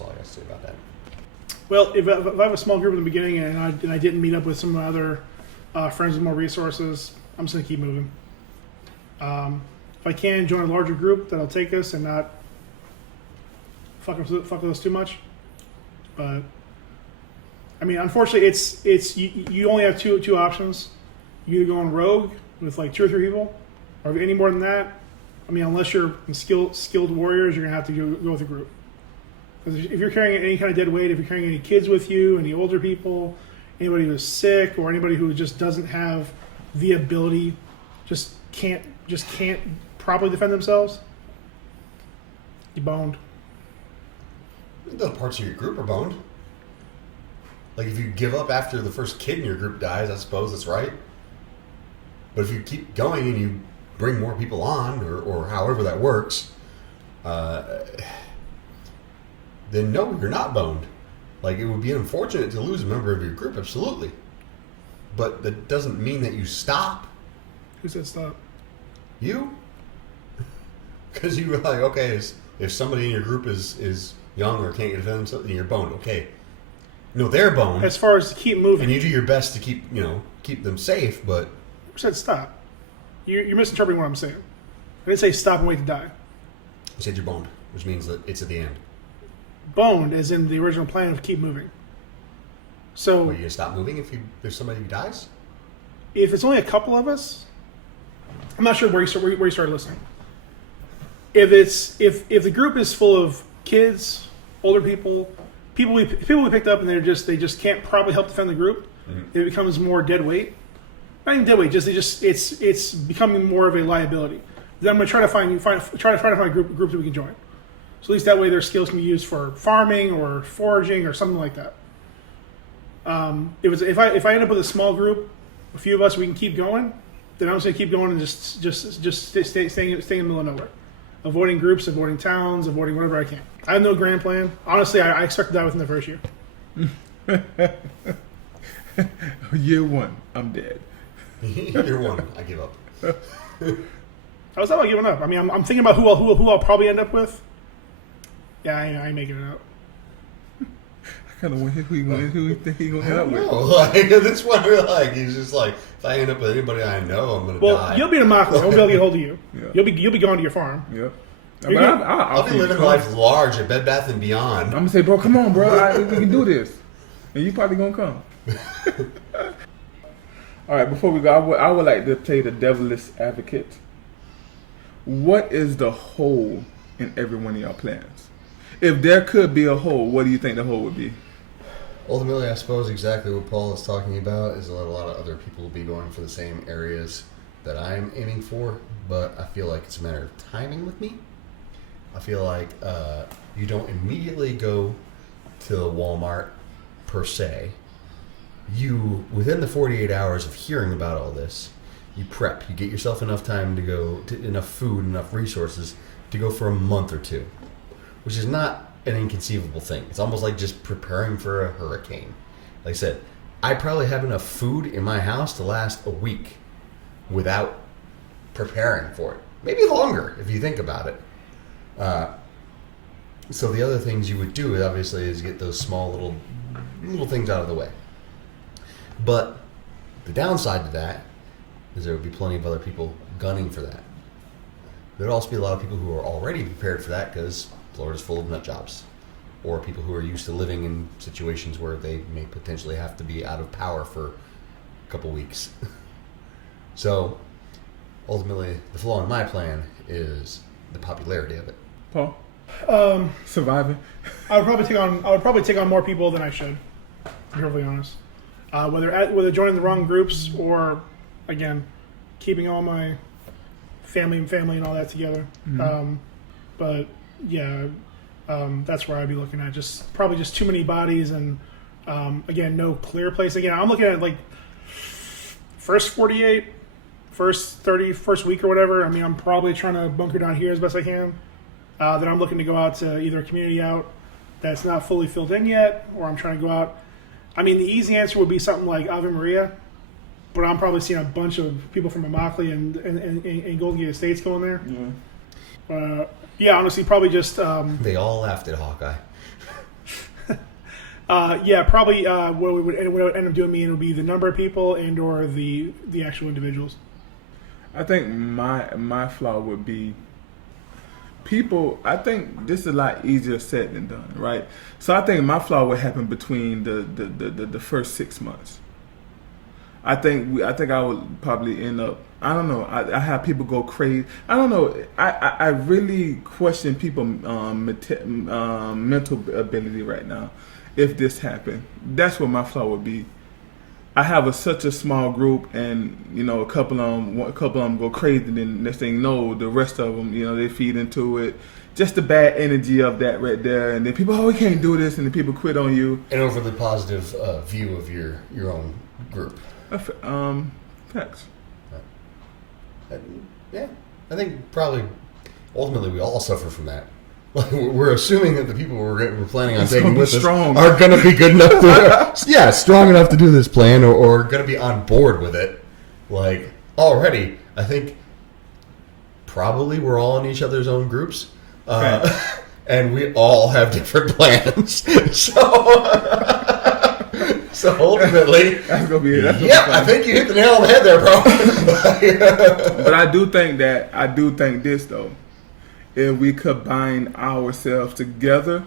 all I got to say about that. Well, if I have a small group in the beginning and I didn't meet up with some of my other friends with more resources, I'm just gonna keep moving. If I can join a larger group that'll take us and not fuck with us too much, but I mean, unfortunately, it's you only have two options. You either go on rogue with 2 or 3 people, or any more than that. I mean, unless you're skilled warriors, you're gonna have to go with a group. Because if you're carrying any kind of dead weight, if you're carrying any kids with you, any older people, anybody who's sick, or anybody who just doesn't have the ability, just can't properly defend themselves, you boned. The parts of your group are boned. If you give up after the first kid in your group dies, I suppose that's right. But if you keep going and you bring more people on, or however that works, then no, you're not boned. It would be unfortunate to lose a member of your group, absolutely. But that doesn't mean that you stop. Who said stop? You? Because you were okay, if somebody in your group is young or can't defend themselves, then you're boned. Okay. No, they're boned. As far as to keep moving. And you do your best to keep them safe, but... Who said stop? You're misinterpreting what I'm saying. I didn't say stop and wait to die. You said you're boned, which means that it's at the end. Boned as in the original plan of keep moving. So... Are you going to stop moving if somebody dies? If it's only a couple of us, I'm not sure where you started listening. If the group is full of kids, older people we picked up and they just can't probably help defend the group, it becomes more dead weight. Not even dead weight, it's becoming more of a liability. Then I'm going to try to find a group that we can join. So at least that way their skills can be used for farming or foraging or something like that. If I end up with a small group, a few of us, we can keep going, then I'm just going to keep going and just staying in the middle of nowhere. Avoiding groups, avoiding towns, avoiding whatever I can. I have no grand plan. Honestly, I expect to die within the first year. Year 1, I'm dead. Year 1, I give up. I was not about giving up. I mean, I'm thinking about who I'll probably end up with. Yeah, I ain't making it out. I kind of wonder who you think he's going to end up with. No, that's what we're he's just if I end up with anybody I know, I'm going to die. Well, you'll be in a mockery. I won't be able to get hold of you. Yeah. You'll be going to your farm. Yep. I'll be living life large at Bed Bath & Beyond. I'm going to say, bro, come on, bro. We can do this. And you probably going to come. All right, before we go, I would like to play the devil's advocate. What is the hole in every one of your plans? If there could be a hole, what do you think the hole would be? Ultimately, I suppose exactly what Paul is talking about is that a lot of other people will be going for the same areas that I'm aiming for, but I feel like it's a matter of timing with me. I feel like you don't immediately go to Walmart per se. You, within the 48 hours of hearing about all this, you prep. You get yourself enough time to go, enough food, enough resources to go for a month or two, which is not an inconceivable thing. It's almost like just preparing for a hurricane. Like I said, I probably have enough food in my house to last a week without preparing for it. Maybe longer if you think about it. So the other things you would do, obviously, is get those small little things out of the way. But the downside to that is there would be plenty of other people gunning for that. There'd also be a lot of people who are already prepared for that because Florida's full of nut jobs. Or people who are used to living in situations where they may potentially have to be out of power for a couple weeks. So, ultimately, the flaw in my plan is the popularity of it. Paul? Surviving? I would probably take on more people than I should, to be perfectly honest. Whether joining the wrong groups or, again, keeping all my family and all that together. Mm-hmm. But yeah, that's where I'd be looking at. Probably just too many bodies and, again, no clear place. Again, I'm looking at like first 48, first 30, first week or whatever. I mean, I'm probably trying to bunker down here as best I can. Then I'm looking to go out to either a community out that's not fully filled in yet, or I'm trying to go out. I mean, the easy answer would be something like Ave Maria, but I'm probably seeing a bunch of people from Immokalee and Golden Gate Estates going there. Yeah. Yeah, honestly, probably just... They all laughed at Hawkeye. Yeah, probably what would end up doing me would be the number of people and or the actual individuals. I think my flaw would be people. I think this is a lot easier said than done, right? So I think my flaw would happen between the first 6 months. I think I would probably end up. I don't know. I have people go crazy. I don't know. I really question people mental ability right now. If this happened, that's what my flaw would be. I have such a small group, and a couple of them go crazy. Then next thing you know, the rest of them, they feed into it. Just the bad energy of that right there, and then people, we can't do this, and then people quit on you. An overly positive view of your own group. Facts. Yeah, I think probably ultimately we all suffer from that. Like we're assuming that the people we're planning on taking with us are going to be good enough to, strong enough to do this plan or going to be on board with it. Like already, I think probably we're all in each other's own groups, and we all have different plans. So ultimately, that's gonna be. I think you hit the nail on the head there, bro. But I do think this though. If we combine ourselves together,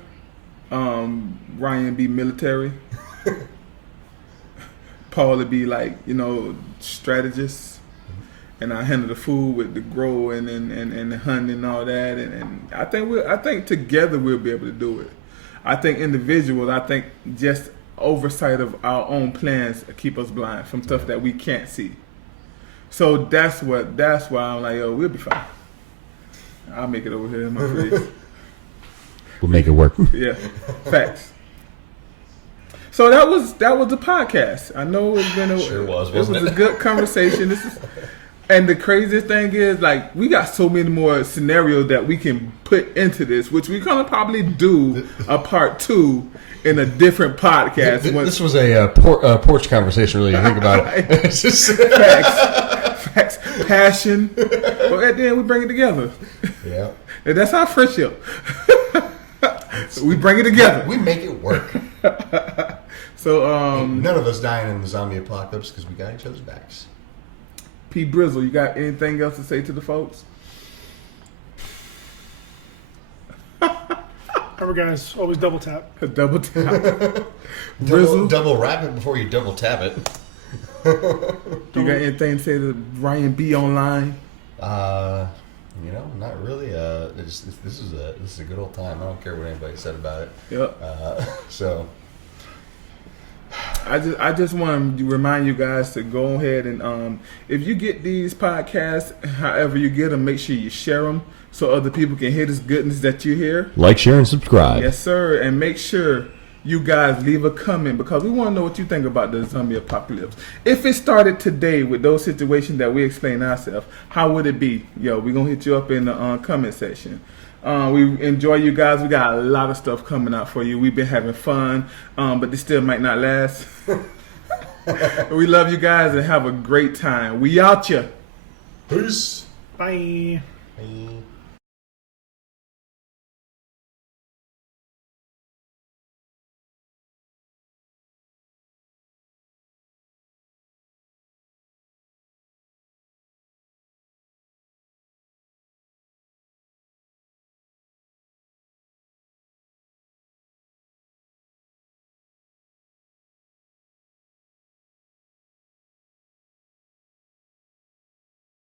Ryan be military, Paul would be like strategist, and I handle the food with the grow and the hunting and all that, and I think together we'll be able to do it. I think individuals, just oversight of our own plans keep us blind from stuff that we can't see. So that's why I'm like, we'll be fine. I'll make it over here in my face. We'll make it work. Yeah, facts. So that was the podcast. I know it's been it was a good conversation. And the craziest thing is, like, we got so many more scenarios that we can put into this, which we're gonna probably do a part 2 in a different podcast. This was a porch conversation, really. You think about it. Facts, passion. But at the end, we bring it together. Yeah, and that's our friendship. We bring it together. We make it work. So none of us dying in the zombie apocalypse because we got each other's backs. P. Brizzle, you got anything else to say to the folks? Remember, guys, always double tap. Double tap. Brizzle. Double wrap it before you double tap it. You got anything to say to Ryan B. online? Not really. This is a good old time. I don't care what anybody said about it. Yep. So. I just want to remind you guys to go ahead and if you get these podcasts, however you get them, make sure you share them so other people can hear this goodness that you hear. Like, share, and subscribe. Yes, sir. And make sure you guys leave a comment because we want to know what you think about the zombie apocalypse. If it started today with those situations that we explained ourselves, how would it be? We're going to hit you up in the comment section. We enjoy you guys. We got a lot of stuff coming out for you. We've been having fun, but this still might not last. We love you guys and have a great time. We out ya. Peace. Bye. Bye.